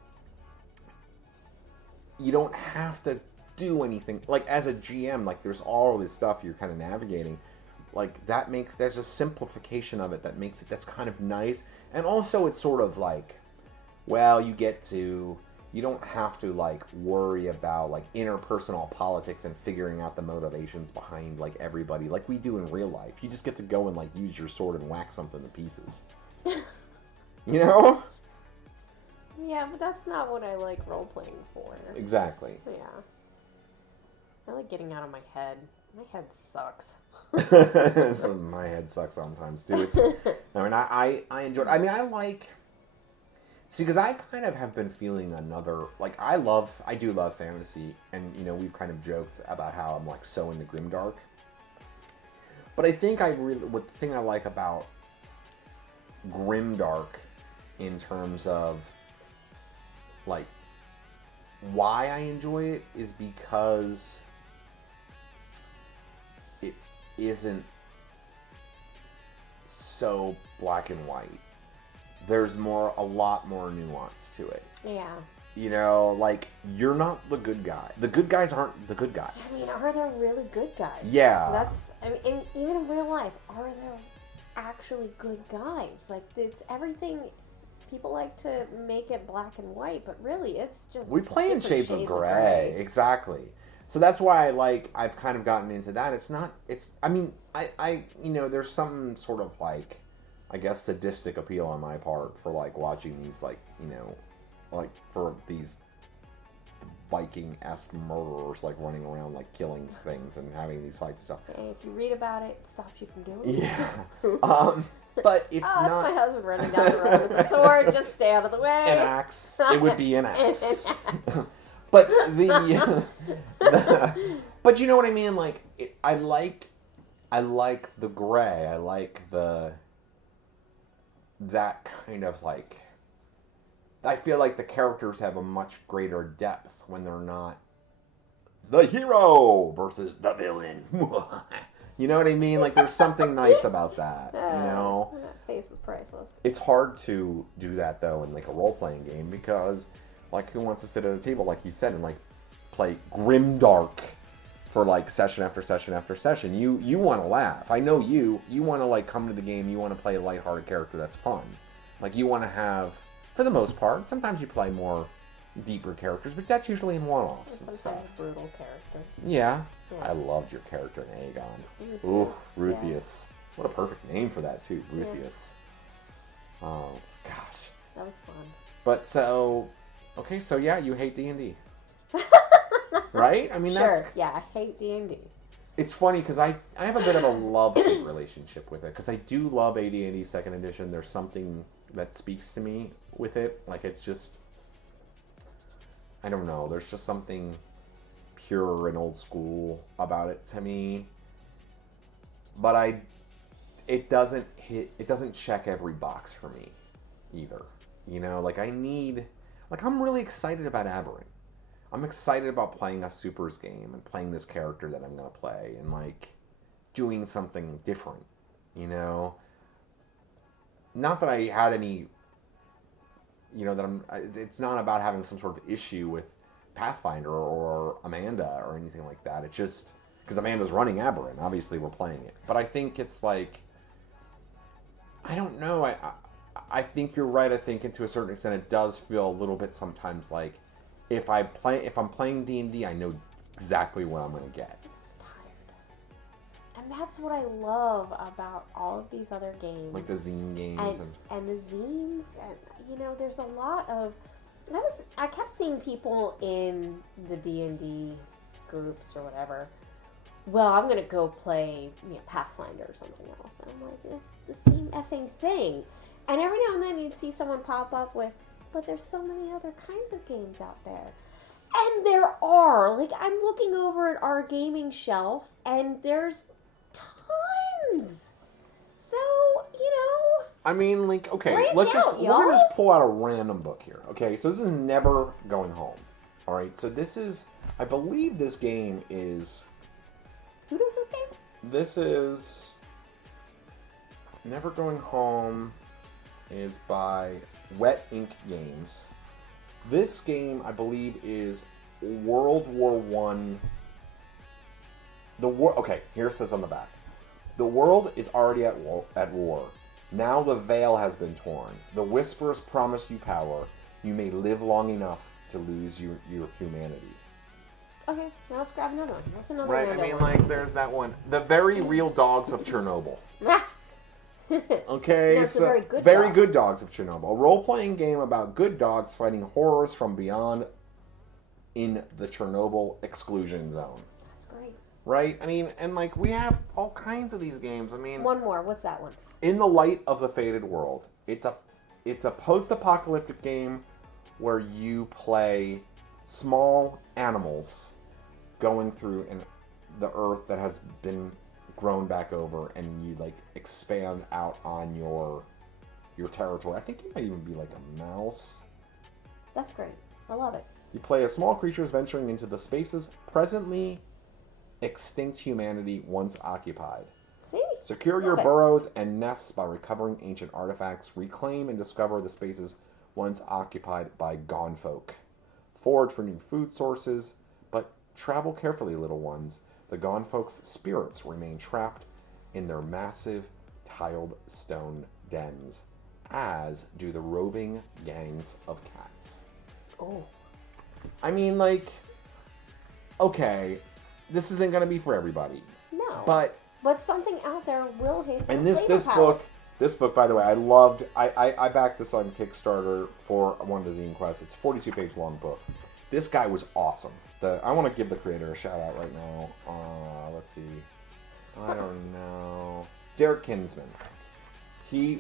You don't have to do anything. Like, as a GM, like, there's all this stuff you're kind of navigating. Like, there's a simplification of it that makes it, that's kind of nice. And also, it's sort of like, well, you don't have to, like, worry about, like, interpersonal politics and figuring out the motivations behind, like, everybody, like we do in real life. You just get to go and, like, use your sword and whack something to pieces. Yeah, but that's not what I like role-playing for. Exactly. Yeah. I like getting out of my head. My head sucks. My head sucks sometimes, too. I enjoy it. I mean, I like... See, because I kind of have been feeling another, like, I do love fantasy, and, you know, we've kind of joked about how I'm, like, so into grimdark. But I think the thing I like about grimdark in terms of, like, why I enjoy it is because it isn't so black and white. There's a lot more nuance to it. Yeah. You know, like, you're not the good guy. The good guys aren't the good guys. I mean, are there really good guys? Yeah. I mean, even in real life, are there actually good guys? Like, it's everything. People like to make it black and white, but really, it's just we play in shades of gray. Exactly. So that's why I've kind of gotten into that. I mean, you know, there's some sort of, like, I guess, sadistic appeal on my part for, like, watching these, like, you know, like, for these Viking-esque murderers, like, running around, like, killing things and having these fights and stuff. And if you read about it stops you from doing it. Yeah. But it's not... that's my husband running down the road with a sword. Just stay out of the way. An axe. It would be an axe. An axe. But but you know what I mean? Like, I like the gray. I like that kind of, like, I feel like the characters have a much greater depth when they're not the hero versus the villain. You know what I mean? Like, there's something nice about that, you know? That face is priceless. It's hard to do that, though, in, like, a role-playing game because, like, who wants to sit at a table, like you said, and, like, play grimdark for, like, session after session after session? You want to laugh. I know you want to, like, come to the game, you want to play a lighthearted character that's fun. Like, you want to have, for the most part, sometimes you play more deeper characters, but that's usually in one-offs and stuff. Brutal character. Yeah. I loved your character in Agon. Oof, Ruthius. Yeah. What a perfect name for that, too, Ruthius. Yeah. Oh, gosh. That was fun. But so, okay, so yeah, you hate D&D. Right? I mean, sure. Yeah, I hate D&D. It's funny because I have a bit of a love-hate relationship with it because I do love AD&D 2nd edition. There's something that speaks to me with it. Like, it's just, I don't know, there's just something pure and old school about it to me. But it doesn't check every box for me either. You know, like, I'm really excited about Aberrant. I'm excited about playing a supers game and playing this character that I'm going to play and, like, doing something different, you know? Not that I had any, you know, it's not about having some sort of issue with Pathfinder or Amanda or anything like that. It's just, because Amanda's running Aberrant, obviously we're playing it. But I think it's like, I don't know, I think you're right. I think to a certain extent it does feel a little bit sometimes like if I'm playing D&D, I know exactly what I'm going to get. It's tired. And that's what I love about all of these other games. Like the zine games. And the zines. And, you know, there's a lot of... I kept seeing people in the D&D groups or whatever. Well, I'm going to go play Pathfinder or something else. And I'm like, it's the same effing thing. And every now and then you'd see someone pop up with, but there's so many other kinds of games out there. And there are. Like, I'm looking over at our gaming shelf, and there's tons. So, you know. I mean, like, okay, we're gonna just pull out a random book here. Okay, so this is Never Going Home. All right, so this is, I believe this game is. Who does this game? This is Never Going Home. Is by Wet Ink Games. This game, I believe, is World War One. Okay, here it says on the back. The world is already at war. Now the veil has been torn. The whispers promise you power. You may live long enough to lose your humanity. Okay, now let's grab another one. What's another one? Right, I mean, like, there's that one. The Very Real Dogs of Chernobyl. Okay, no, so very good dogs of Chernobyl. A role-playing game about good dogs fighting horrors from beyond in the Chernobyl exclusion zone. That's great. Right? I mean, and like we have all kinds of these games. I mean, one more. What's that one? In the Light of the Faded World. It's a It's a post-apocalyptic game where you play small animals going through the earth that has been grown back over, and you like expand out on your territory. I think you might even be like a mouse. That's great. I love it. You play as small creatures venturing into the spaces presently extinct humanity once occupied. See? Secure your burrows and nests by recovering ancient artifacts. Reclaim and discover the spaces once occupied by gone folk. Forage for new food sources, but travel carefully, little ones. The gone folks' spirits remain trapped in their massive tiled stone dens, as do the roving gangs of cats. Oh. I mean, like, okay, this isn't going to be for everybody. No. But something out there will hit. And this book, by the way, I loved. I backed this on Kickstarter for one of the zine quests. It's a 42-page long book. This guy was awesome. I want to give the creator a shout out right now. Let's see. I don't know. Derek Kinsman.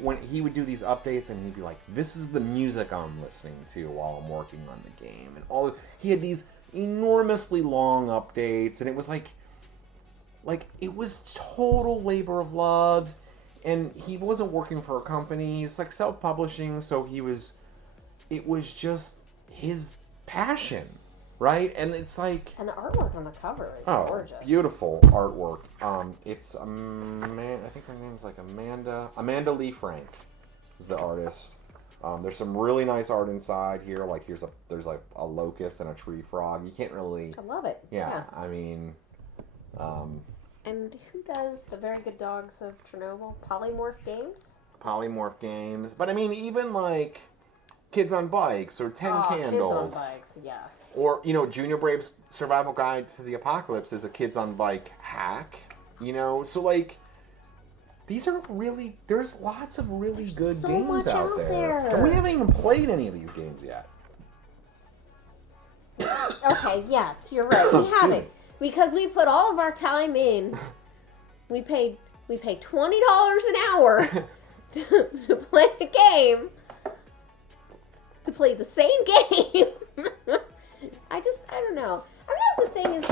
When he would do these updates, and he'd be like, "This is the music I'm listening to while I'm working on the game," and he had these enormously long updates, and it was like it was total labor of love, and he wasn't working for a company. He's like self-publishing, so it was just his passion, right? And it's like, and the artwork on the cover is gorgeous. Beautiful artwork. It's I think her name's like Amanda Lee Frank is the artist. There's some really nice art inside here. Like there's like a locust and a tree frog. You can't really. I love it. Yeah. I mean. And who does the Very Good Dogs of Chernobyl? Polymorph Games? But I mean, even like Kids on Bikes or 10 Candles. Kids on Bikes, yes. Or, Junior Brave's Survival Guide to the Apocalypse is a Kids on Bike hack. So like, there's lots of really good games out there. And we haven't even played any of these games yet. Okay, yes, you're right. We haven't. Because we put all of our time in. We paid $20 an hour to play the game. To play the same game. I don't know. I mean, that's the thing is,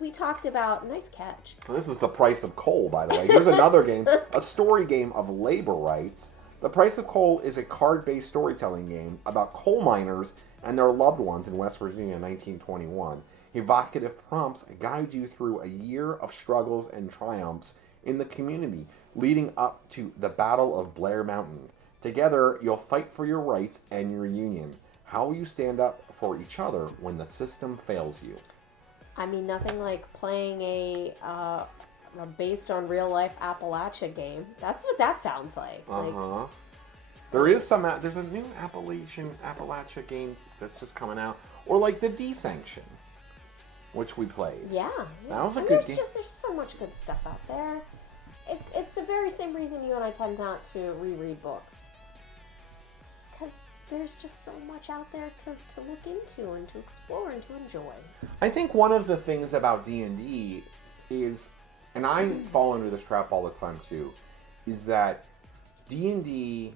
we talked about, nice catch. Well, this is The Price of Coal, by the way. Here's another game, a story game of labor rights. The Price of Coal is a card-based storytelling game about coal miners and their loved ones in West Virginia in 1921. Evocative prompts guide you through a year of struggles and triumphs in the community, leading up to the Battle of Blair Mountain. Together, you'll fight for your rights and your union. How will you stand up for each other when the system fails you? I mean, nothing like playing a based on real life Appalachia game. That's what that sounds like. Uh-huh. There's a new Appalachia game that's just coming out. Or like the D-Sanction, which we played. Yeah. That was a good game. There's so much good stuff out there. It's the very same reason you and I tend not to reread books. Because there's just so much out there to look into and to explore and to enjoy. I think one of the things about D&D is, and I fall into this trap all the time too, is that D&D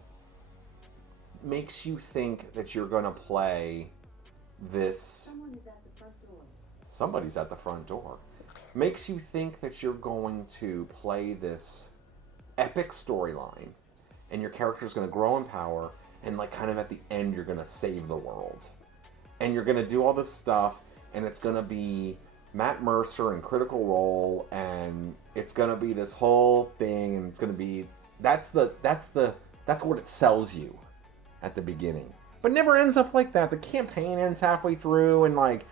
makes you think that you're going to play this... Somebody's at the front door. Makes you think that you're going to play this epic storyline, and your character's going to grow in power, and like kind of at the end you're going to save the world. And you're going to do all this stuff, and it's going to be Matt Mercer and Critical Role, and it's going to be this whole thing, and it's going to be... That's what it sells you at the beginning. But it never ends up like that. The campaign ends halfway through, and like,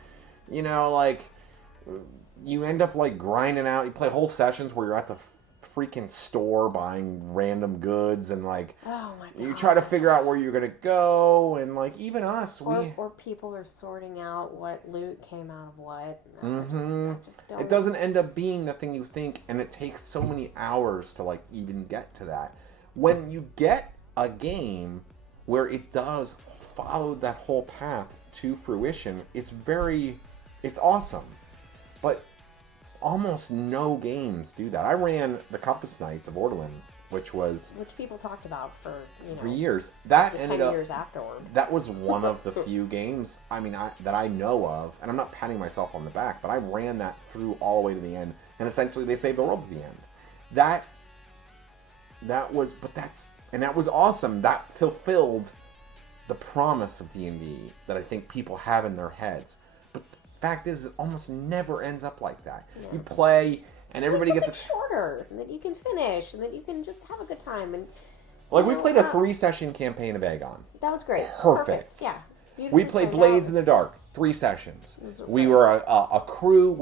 you end up like grinding out. You play whole sessions where you're at the freaking store buying random goods, and like, oh my God, you try to figure out where you're gonna go, and like even us, or people are sorting out what loot came out of what. Mm-hmm. I just don't. It doesn't end up being the thing you think, and it takes so many hours to like even get to that. When you get a game where it does follow that whole path to fruition, it's awesome. But almost no games do that. I ran the Compass Knights of Ortolan which was... Which people talked about for, 3 years. That the ended 10 up... years afterward. That was one of the few games, that I know of, and I'm not patting myself on the back, but I ran that through all the way to the end, and essentially they saved the world at the end. That was awesome. That fulfilled the promise of D&D that I think people have in their heads. But the fact is, it almost never ends up like that. Yeah. You play, and everybody gets shorter, and that you can finish, and that you can just have a good time. And we played a 3-session campaign of Agon. That was great. Perfect. Yeah. We played Blades in the Dark, 3 sessions. We were a crew.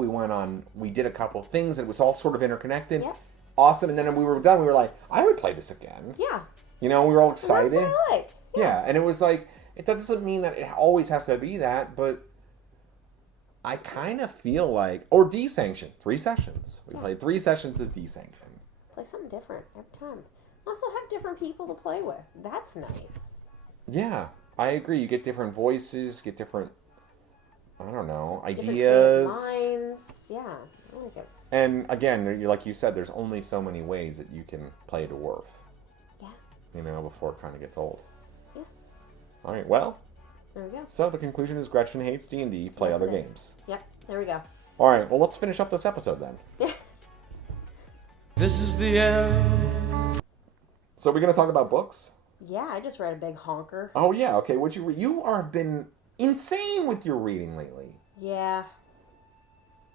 We did a couple things, and it was all sort of interconnected. Yep. Awesome. And then when we were done, we were like, I would play this again. Yeah. We were all excited. And that's what I like. Yeah, and it was like, it doesn't mean that it always has to be that, but I kind of feel like, or D-Sanction, 3 sessions. We played 3 sessions of D-Sanction. Play something different every time. Also have different people to play with. That's nice. Yeah, I agree. You get different voices, get different, I don't know, ideas. Different minds. Yeah, I like it. And again, like you said, there's only so many ways that you can play a dwarf. Yeah. Before it kind of gets old. Yeah. All right, well. There we go. So the conclusion is Gretchen hates D&D, play other games. Yep, there we go. All right, well, let's finish up this episode then. Yeah. This is the end. So we're going to talk about books? Yeah, I just read a big honker. Oh, yeah, okay. What'd you read? You have been insane with your reading lately. Yeah.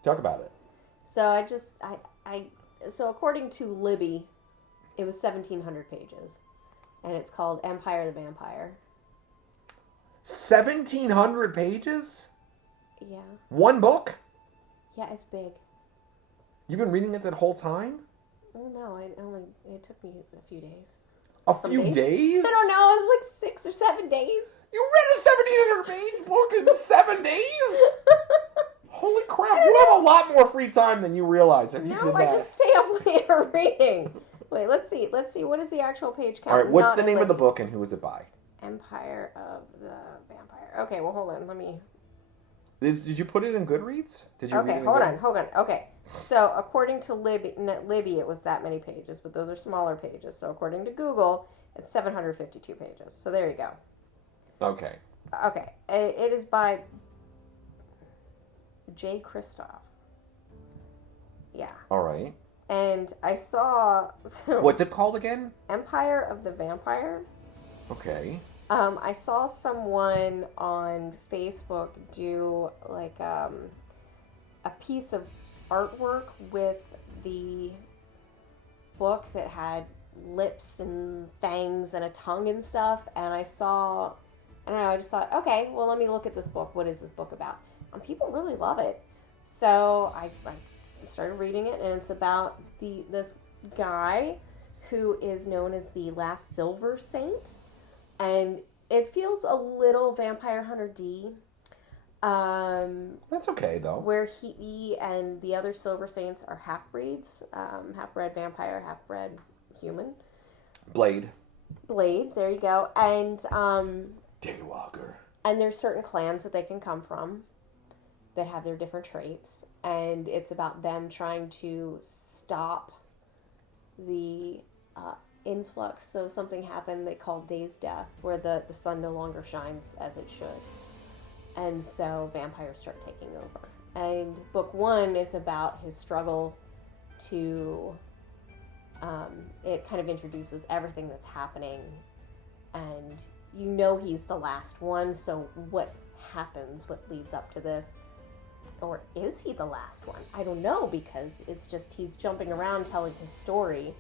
Talk about it. So so according to Libby, it was 1,700 pages. And it's called Empire the Vampire. 1,700 pages? Yeah. One book? Yeah, it's big. You've been reading it that whole time? Oh, no, it took me a few days. Some days? I don't know, it was like 6 or 7 days. You read a 1,700 page book in 7 days? Holy crap, you have a lot more free time than you realize. No, I just stay up later reading. Wait, let's see. What is the actual page count? All right, what's the name of the book and who is it by? Empire of the Vampire. Okay, well, hold on. Let me... Did you put it in Goodreads? Did you read it in Goodreads? Hold on. Okay, so according to Libby, it was that many pages, but those are smaller pages. So according to Google, it's 752 pages. So there you go. Okay. Okay, it is by J. Kristoff. Yeah. All right. And I saw... What's it called again? Empire of the Vampire. Okay. I saw someone on Facebook do like a piece of artwork with the book that had lips and fangs and a tongue and stuff. And I just thought, okay, well, let me look at this book. What is this book about? And people really love it. So I started reading it, and it's about this guy who is known as the Last Silver Saint, and it feels a little Vampire Hunter D. That's okay though. Where he and the other Silver Saints are half-breeds, half-bred vampire, half-bred human. Blade. There you go. And Daywalker. And there's certain clans that they can come from that have their different traits, and it's about them trying to stop the influx. So something happened they called Day's Death, where the sun no longer shines as it should, and so vampires start taking over. And book 1 is about his struggle to it kind of introduces everything that's happening, and he's the last one, so what happens, what leads up to this? Or is he the last one? I don't know, because it's just he's jumping around telling his story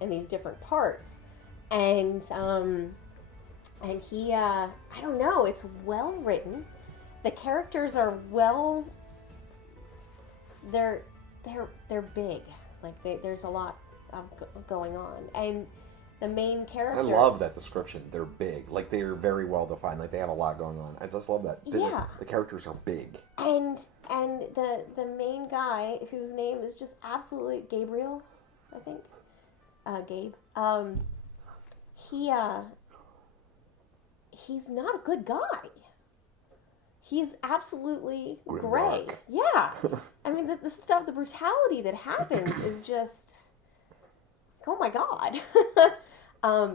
in these different parts. And he I don't know, it's well written. The characters are they're big. Like there's a lot going on. And the main character... I love that description. They're big. Like, they are very well defined. Like, they have a lot going on. I just love that. Yeah. The characters are big. And the main guy, whose name is just absolutely... Gabriel, I think. Gabe. He's not a good guy. He's absolutely gray. Yeah. I mean, the stuff, the brutality that happens is just... oh my God.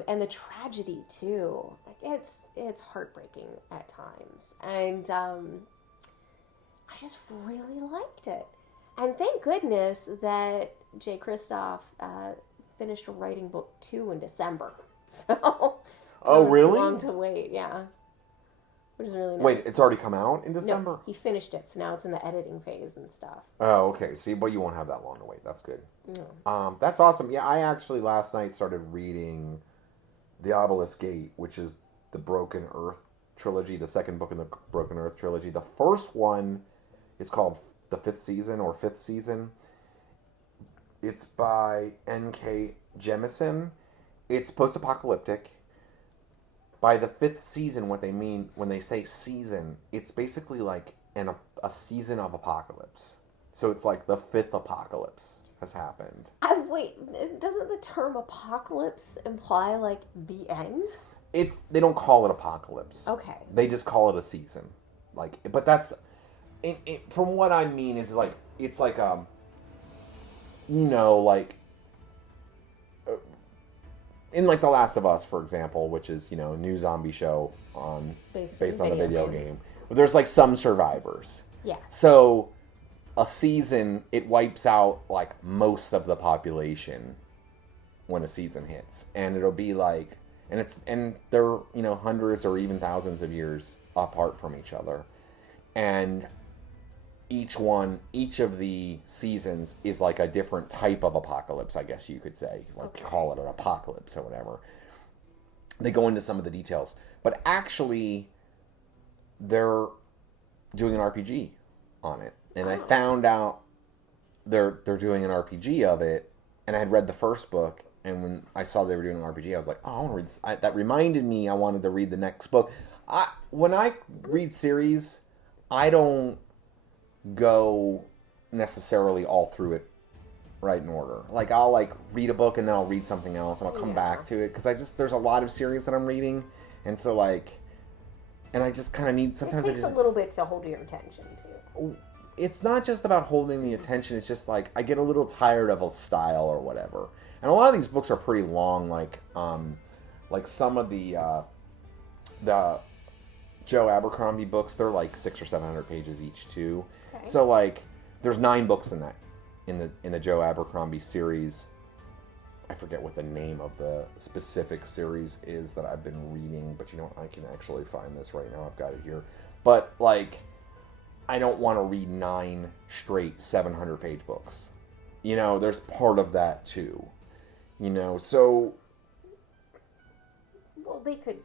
And the tragedy too. Like it's heartbreaking at times. And I just really liked it. And thank goodness that Jay Kristoff finished writing book 2 in December. So oh, really? Too long to wait, yeah. Which is really nice. Wait, it's already come out in December? No, he finished it, so now it's in the editing phase and stuff. Oh, okay. See, but you won't have that long to wait. That's good. No. That's awesome. Yeah, I actually last night started reading The Obelisk Gate, which is the Broken Earth trilogy, the second book in the Broken Earth trilogy. The first one is called The Fifth Season. It's by N.K. Jemisin. It's post-apocalyptic. By the fifth season, what they mean when they say season, it's basically like a season of apocalypse. So it's like the fifth apocalypse has happened. Wait, doesn't the term apocalypse imply like the end? They don't call it apocalypse. Okay. They just call it a season. But that's from what I mean is like it's like in like The Last of Us, for example, which is, a new zombie show based on the video game. But there's like some survivors. Yes. So a season, it wipes out like most of the population when a season hits. And it'll be like, and they're, hundreds or even thousands of years apart from each other. And each of the seasons is like a different type of apocalypse, I guess you could say. Call it an apocalypse or whatever. They go into some of the details. But actually, they're doing an RPG on it. And I found out they're doing an RPG of it. And I had read the first book. And when I saw they were doing an RPG, I was like, oh, I want to read this. That reminded me I wanted to read the next book. When I read series, I don't go necessarily all through it right in order. Like I'll read a book and then I'll read something else and I'll come back to it because there's a lot of series that I'm reading, and so and I just kind of need sometimes. It takes a little bit to hold your attention too. It's not just about holding the attention. It's just I get a little tired of a style or whatever. And a lot of these books are pretty long. Like some of the Joe Abercrombie books, they're like 600 or 700 pages each too. Okay. So there's 9 books in that in the Joe Abercrombie series. I forget what the name of the specific series is that I've been reading, but I can actually find this right now. I've got it here. But I don't want to read 9 straight 700-page books. There's part of that too. So well, they could.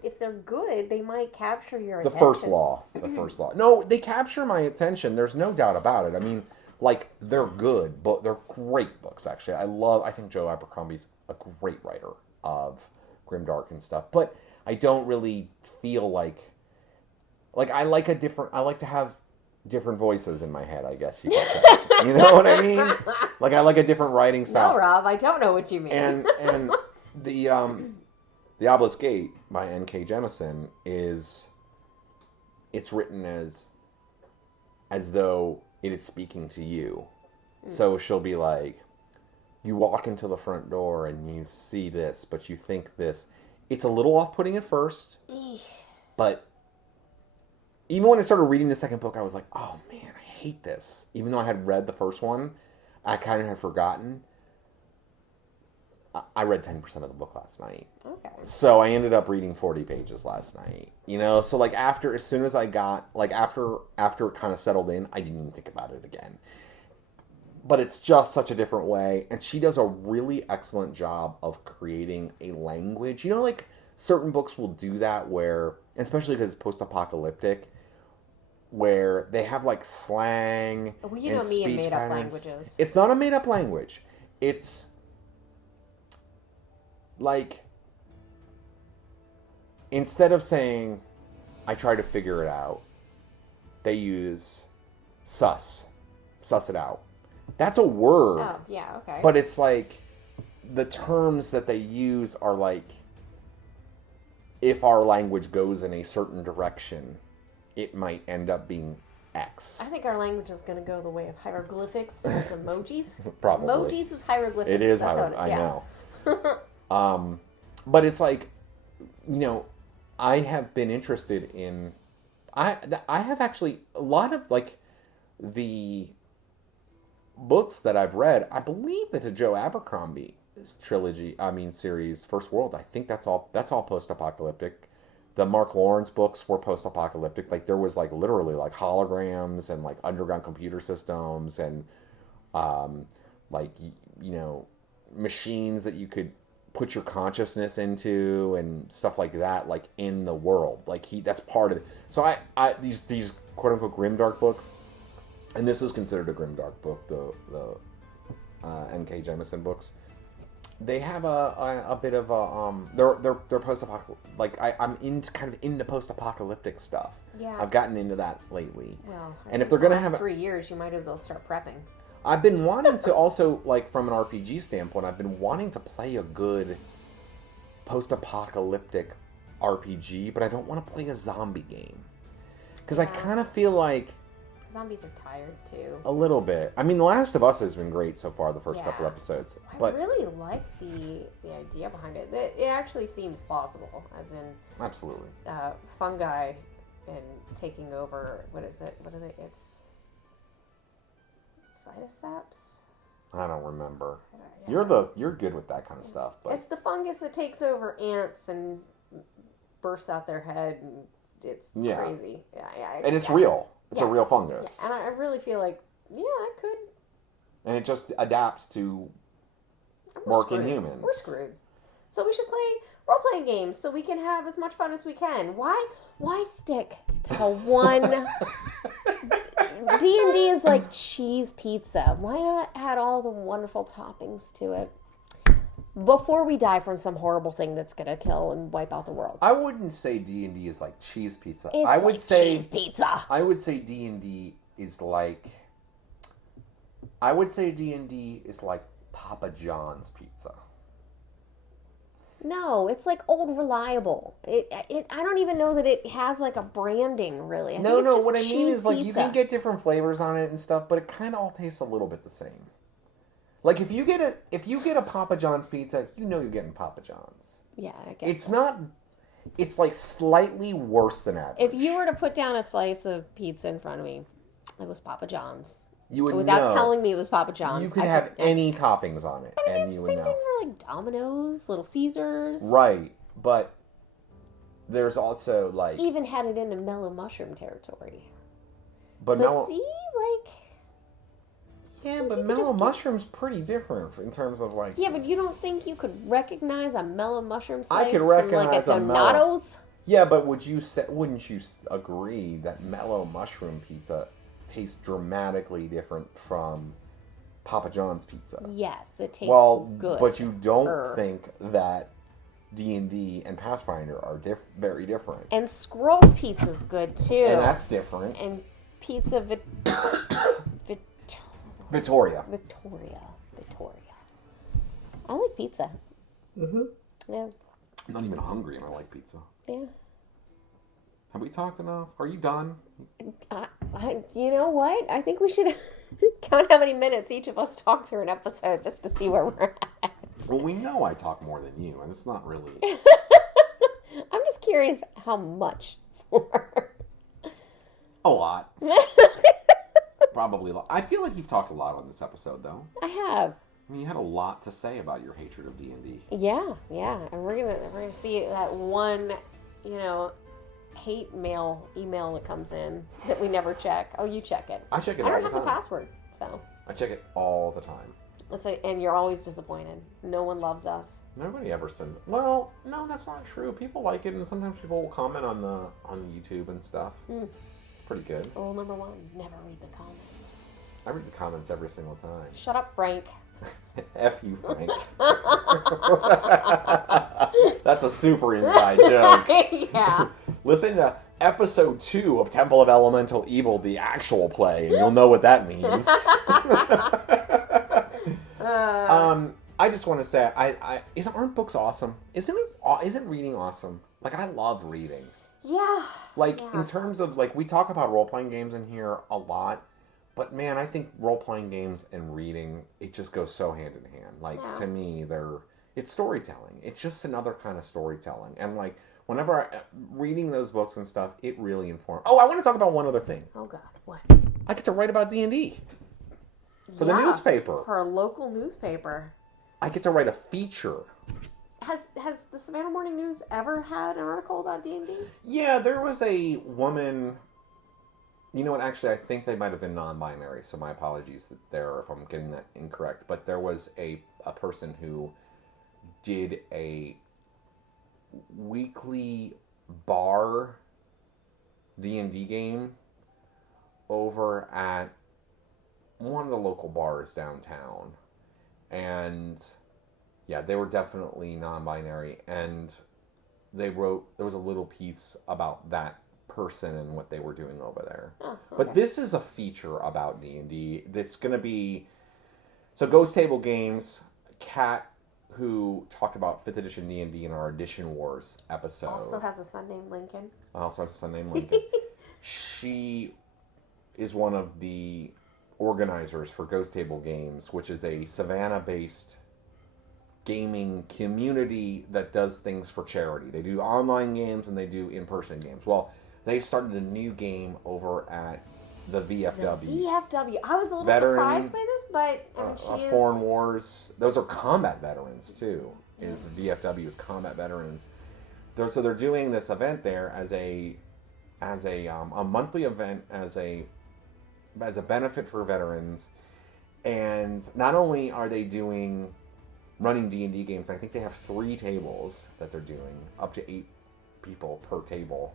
If they're good, they might capture your attention. The first law. No, they capture my attention. There's no doubt about it. I mean, they're good, but they're great books, actually. I think Joe Abercrombie's a great writer of grimdark and stuff. But I don't really feel I like to have different voices in my head, I guess you could say. You know what I mean? I like a different writing style. No, Rob, I don't know what you mean. And The Obelisk Gate by N.K. Jemisin it's written as though it is speaking to you. So she'll be you walk into the front door and you see this, but you think this. It's a little off-putting at first, but even when I started reading the second book, I was like, oh man, I hate this. Even though I had read the first one, I kind of had forgotten. I read 10% of the book last night. Okay. So I ended up reading 40 pages last night. So as soon as I got, after it kind of settled in, I didn't even think about it again. But it's just such a different way. And she does a really excellent job of creating a language. Certain books will do that where, especially because it's post-apocalyptic, where they have slang and me and made up languages. It's not a made up language. It's instead of saying, I try to figure it out, they use suss it out. That's a word. Oh, yeah, okay. But it's the terms that they use are if our language goes in a certain direction, it might end up being X. I think our language is going to go the way of hieroglyphics as emojis. Probably. Emojis is hieroglyphics. It is That's what hieroglyphics. I know. But it's like, you know, I have been interested in... I have actually... A lot of, like, the books that I've read, I believe that the Joe Abercrombie series, First World, I think that's all post-apocalyptic. The Mark Lawrence books were post-apocalyptic. Like, there was, like, literally, like, holograms and, like, underground computer systems and, like, you know, machines that you could put your consciousness into and stuff like that, like, in the world. Like, that's part of it. So these quote-unquote grimdark books, and this is considered a grimdark book, the N.K. Jemisin books, they have a bit of a they're post-apocalyptic. Like, I'm into post-apocalyptic stuff. Yeah. I've gotten into that lately. Well, and if they're gonna have 3 years, you might as well start prepping. I've been wanting to also, like, from an RPG standpoint, I've been wanting to play a good post-apocalyptic RPG, but I don't want to play a zombie game because I kind of feel like zombies are tired too. A little bit. I mean, The Last of Us has been great so far, the first couple episodes. But I really like the idea behind it. It actually seems plausible, as in absolutely fungi and taking over. What is it? What are they? It's cytosaps. I don't remember. Yeah. You're good with that kind of stuff. But it's the fungus that takes over ants and bursts out their head, and it's crazy. Yeah. And it's real. It's a real fungus. Yeah. And I really feel like, I could. And it just adapts to working humans. We're screwed. So we should play role-playing games so we can have as much fun as we can. Why stick to one... D&D is like cheese pizza. Why not add all the wonderful toppings to it before we die from some horrible thing that's going to kill and wipe out the world? I wouldn't say D&D is like cheese pizza. It's I would like say cheese pizza. I would say D&D is like... I would say D&D is like Papa John's pizza. No, it's like old reliable. I don't even know that it has like a branding really. No. What I mean is like you can get different flavors on it and stuff, but it kind of all tastes a little bit the same. Like if you get a Papa John's pizza, you know you're getting Papa John's. Yeah, I guess. It's not. It's like slightly worse than average. If you were to put down a slice of pizza in front of me, it was Papa John's. You would without telling me it was Papa John's. You could have any toppings on it, I mean, and it's you the would same know. thing for like Domino's, Little Caesars. Right, but there's also like Even had it into mellow mushroom territory. But so see, like. Yeah, but mellow mushroom's pretty different in terms of like. Yeah, but you don't think you could recognize a mellow mushroom slice I could from recognize like a a mellow. Donato's? Yeah, but wouldn't you agree that mellow mushroom pizza tastes dramatically different from Papa John's pizza? Yes, it tastes good. But you don't think that D&D and Pathfinder are very different. And Squirrel's pizza's good too. And that's different. And pizza Victoria. I like pizza. Mm-hmm. Yeah. I'm not even hungry and I like pizza. Yeah. Have we talked enough? Are you done? You know what? I think we should count how many minutes each of us talk through an episode just to see where we're at. Well, we know I talk more than you, and it's not really... I'm just curious how much for. A lot. Probably a lot. I feel like you've talked a lot on this episode, though. I have. I mean, you had a lot to say about your hatred of D&D. Yeah. And we're gonna see that one, hate email that comes in that we never check. Oh, you check it. I check it I all don't the have time. the password, so. I check it all the time. So, and you're always disappointed. No one loves us. Nobody ever sends... Well, no, that's not true. People like it, and sometimes people will comment on YouTube and stuff. It's pretty good. Rule number 1, never read the comments. I read the comments every single time. Shut up, Frank. F you, Frank. That's a super inside joke. Yeah. Listen to episode 2 of Temple of Elemental Evil, the actual play, and you'll know what that means. I just want to say, aren't books awesome? Isn't reading awesome? Like, I love reading. Yeah. Like, Yeah. in terms of, like, we talk about role-playing games in here a lot, but, man, I think role-playing games and reading, it just goes so hand-in-hand. Like, Yeah. to me, it's storytelling. It's just another kind of storytelling. And, like, whenever reading those books and stuff, it really informs... Oh, I want to talk about one other thing. Oh, God. What? I get to write about D&D. For the newspaper. For a local newspaper. I get to write a feature. Has the Savannah Morning News ever had an article about D&D? Yeah, there was a woman... You know what, actually, I think they might have been non-binary, so my apologies there if I'm getting that incorrect. But there was a person who did a weekly bar D&D game over at one of the local bars downtown. And yeah, they were definitely non-binary, and there was a little piece about that person and what they were doing over there. Oh, okay. But this is a feature about D&D that's going to be... So Ghost Table Games, Kat, who talked about 5th edition D&D in our Edition Wars episode. Also has a son named Lincoln. Also has a son named Lincoln. She is one of the organizers for Ghost Table Games, which is a Savannah-based gaming community that does things for charity. They do online games and they do in-person games. Well, they started a new game over at the VFW. The VFW. I was a little surprised by this, but I mean, she is... Foreign Wars. Those are combat veterans, too. Is VFW's combat veterans. So they're doing this event there as a monthly event as a benefit for veterans. And not only are they running D&D games, I think they have 3 tables that they're doing, up to 8 people per table.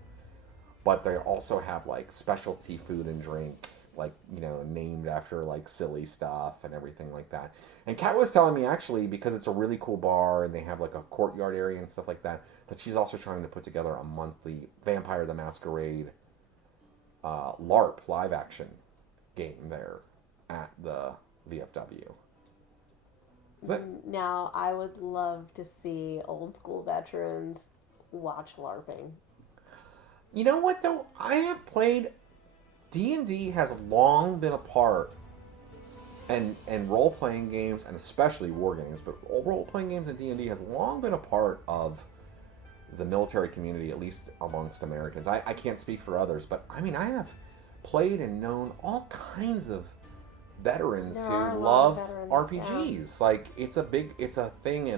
But they also have, like, specialty food and drink, like, you know, named after, like, silly stuff and everything like that. And Kat was telling me, actually, because it's a really cool bar and they have, like, a courtyard area and stuff like that, that she's also trying to put together a monthly Vampire the Masquerade LARP, live-action game there at the VFW. Now, I would love to see old school veterans watch LARPing. You know what, though? I have played... D&D has long been a part, and role-playing games, and especially war games, but role-playing games and D&D has long been a part of the military community, at least amongst Americans. I can't speak for others, but, I mean, I have played and known all kinds of veterans who love RPGs. Yeah. Like, it's a thing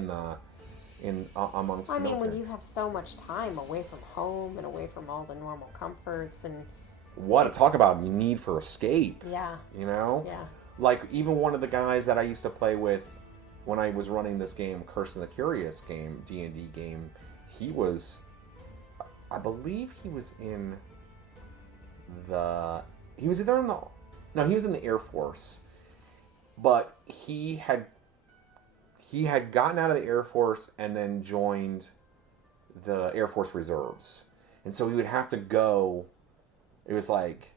amongst I mean, military. when you have so much time away from home and away from all the normal comforts and... What, talk about need for escape. Yeah. You know? Yeah. Like, even one of the guys that I used to play with when I was running this game, Curse of the Curious game, D&D game, he was... I believe he was in the... He was either in the... No, he was in the Air Force. But he had gotten out of the Air Force and then joined the Air Force Reserves. And so he would have to go... It was like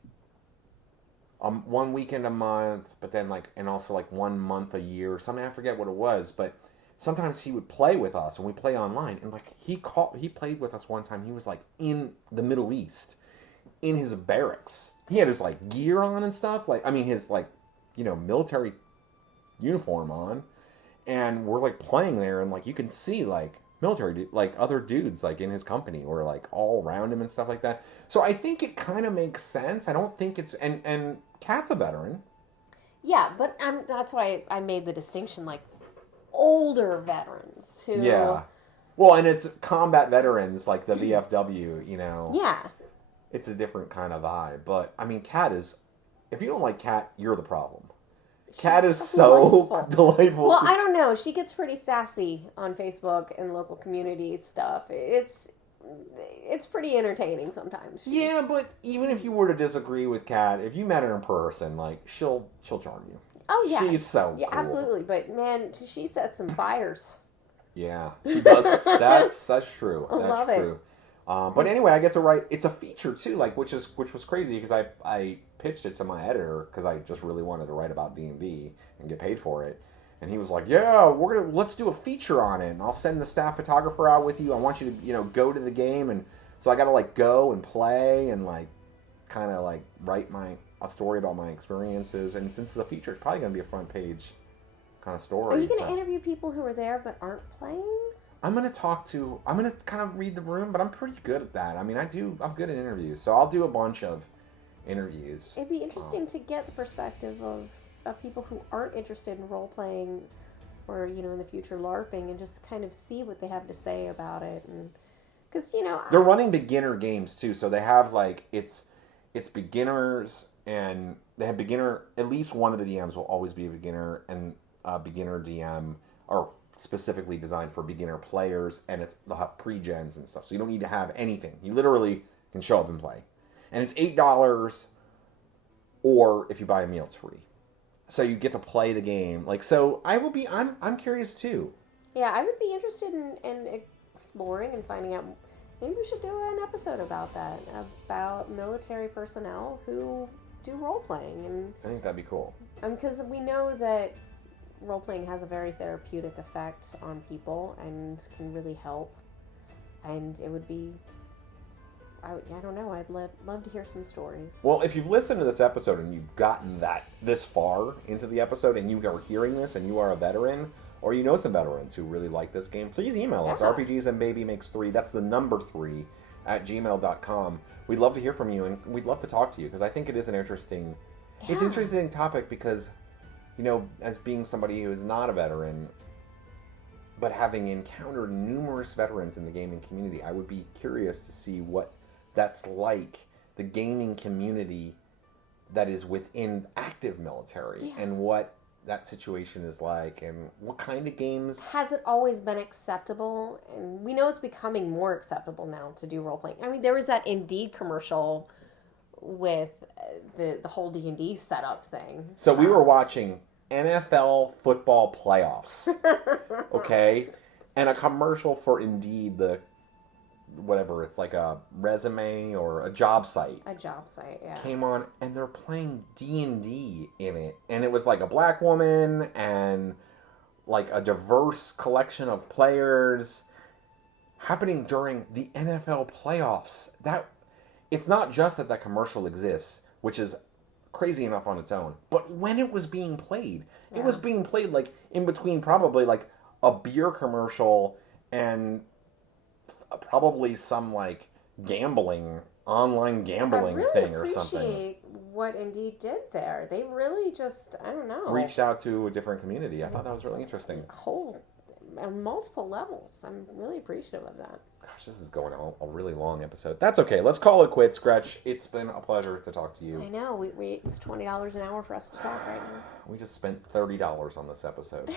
1 weekend a month, but then and also 1 month a year or something. I forget what it was, but sometimes he would play with us and we play online. And he played with us one time. He was in the Middle East, in his barracks. He had his gear on and stuff. His military uniform on, and we're playing there, and you can see military, other dudes in his company were all around him and stuff like that. So I think it kind of makes sense. I don't think it's and Kat's a veteran. Yeah, but that's why I made the distinction, older veterans who. Yeah, well, and it's combat veterans the VFW. Yeah. It's a different kind of vibe, but I mean, Kat is. If you don't like Kat, you're the problem. Kat is so delightful. Well, I don't know. She gets pretty sassy on Facebook and local community stuff. It's pretty entertaining sometimes. Yeah, but even if you were to disagree with Kat, if you met her in person, she'll charm you. Oh yeah, she's so cool. Absolutely. But man, she sets some fires. Yeah, she does. That's true. I love it. But anyway, I get to write. It's a feature too, which was crazy because I pitched it to my editor because I just really wanted to write about D&D and get paid for it, and he was like, "Yeah, let's do a feature on it, and I'll send the staff photographer out with you. I want you to go to the game and So I got to like go and play and like kind of like write a story about my experiences. And since it's a feature, it's probably going to be a front page kind of story. Are you going to interview people who are there but aren't playing? I'm going to kind of read the room, but I'm pretty good at that. I mean, I'm good at interviews. So I'll do a bunch of interviews. It'd be interesting to get the perspective of people who aren't interested in role-playing or, in the future LARPing, and just kind of see what they have to say about it. And because, they're running beginner games too, so they have like it's beginners, and they have beginner. At least one of the DMs will always be a beginner, and a beginner DM are specifically designed for beginner players, and they'll have pre-gens and stuff. So you don't need to have anything. You literally can show up and play, and it's $8, or if you buy a meal, it's free. So you get to play the game. I'm curious too. Yeah, I would be interested in exploring and finding out. Maybe we should do an episode about that, about military personnel who do role-playing. And I think that'd be cool. Because we know that role-playing has a very therapeutic effect on people and can really help. And it would be... I don't know. I'd love to hear some stories. Well, if you've listened to this episode and you've gotten this far into the episode and you are hearing this and you are a veteran, or you know some veterans who really like this game, please email us, rpgsandbabymakes3, that's the number 3, @gmail.com. We'd love to hear from you, and we'd love to talk to you, because I think it is an interesting topic, because, as being somebody who is not a veteran, but having encountered numerous veterans in the gaming community, I would be curious to see what that's like, the gaming community that is within active military, and what that situation is like, and what kind of games. Has it always been acceptable? And we know it's becoming more acceptable now to do role-playing. I mean, there was that Indeed commercial with the whole D&D setup thing. So we were watching NFL football playoffs, okay? And a commercial for Indeed, it's like a resume or a job site. A job site, yeah. Came on, and they're playing D&D in it. And it was like a black woman and like a diverse collection of players happening during the NFL playoffs. It's not just that commercial exists, which is crazy enough on its own, but when it was being played, it was being played like in between probably like a beer commercial and probably some like online gambling thing or something. I really appreciate what Indeed did there. They really just, I don't know, reached out to a different community. I thought that was really interesting. On multiple levels. I'm really appreciative of that. Gosh, this is going on a really long episode. That's okay. Let's call it quits, Gretch. It's been a pleasure to talk to you. I know. It's $20 an hour for us to talk right now. We just spent $30 on this episode.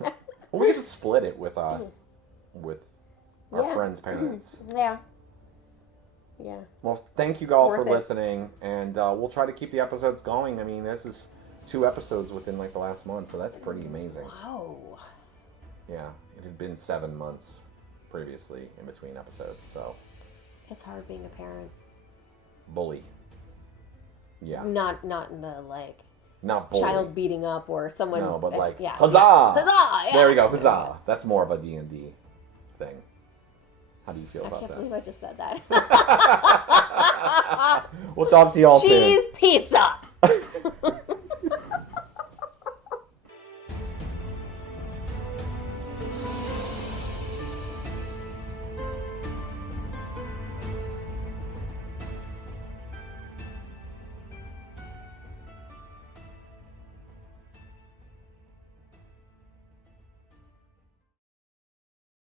Well, we get to split it with our friends' parents. Yeah. Well, thank you all for listening, and we'll try to keep the episodes going. I mean, this is 2 episodes within like the last month, so that's pretty amazing. Wow. Yeah, it had been 7 months previously in between episodes, so. It's hard being a parent. Bully. Yeah. Not in the like. Not bully. Child beating up or someone. No, but like yeah, huzzah! Yeah. Huzzah! Yeah. There we go, huzzah! Yeah. That's more of a D&D thing. How do you feel about that? I can't believe I just said that. We'll talk to you all soon. Cheese pizza!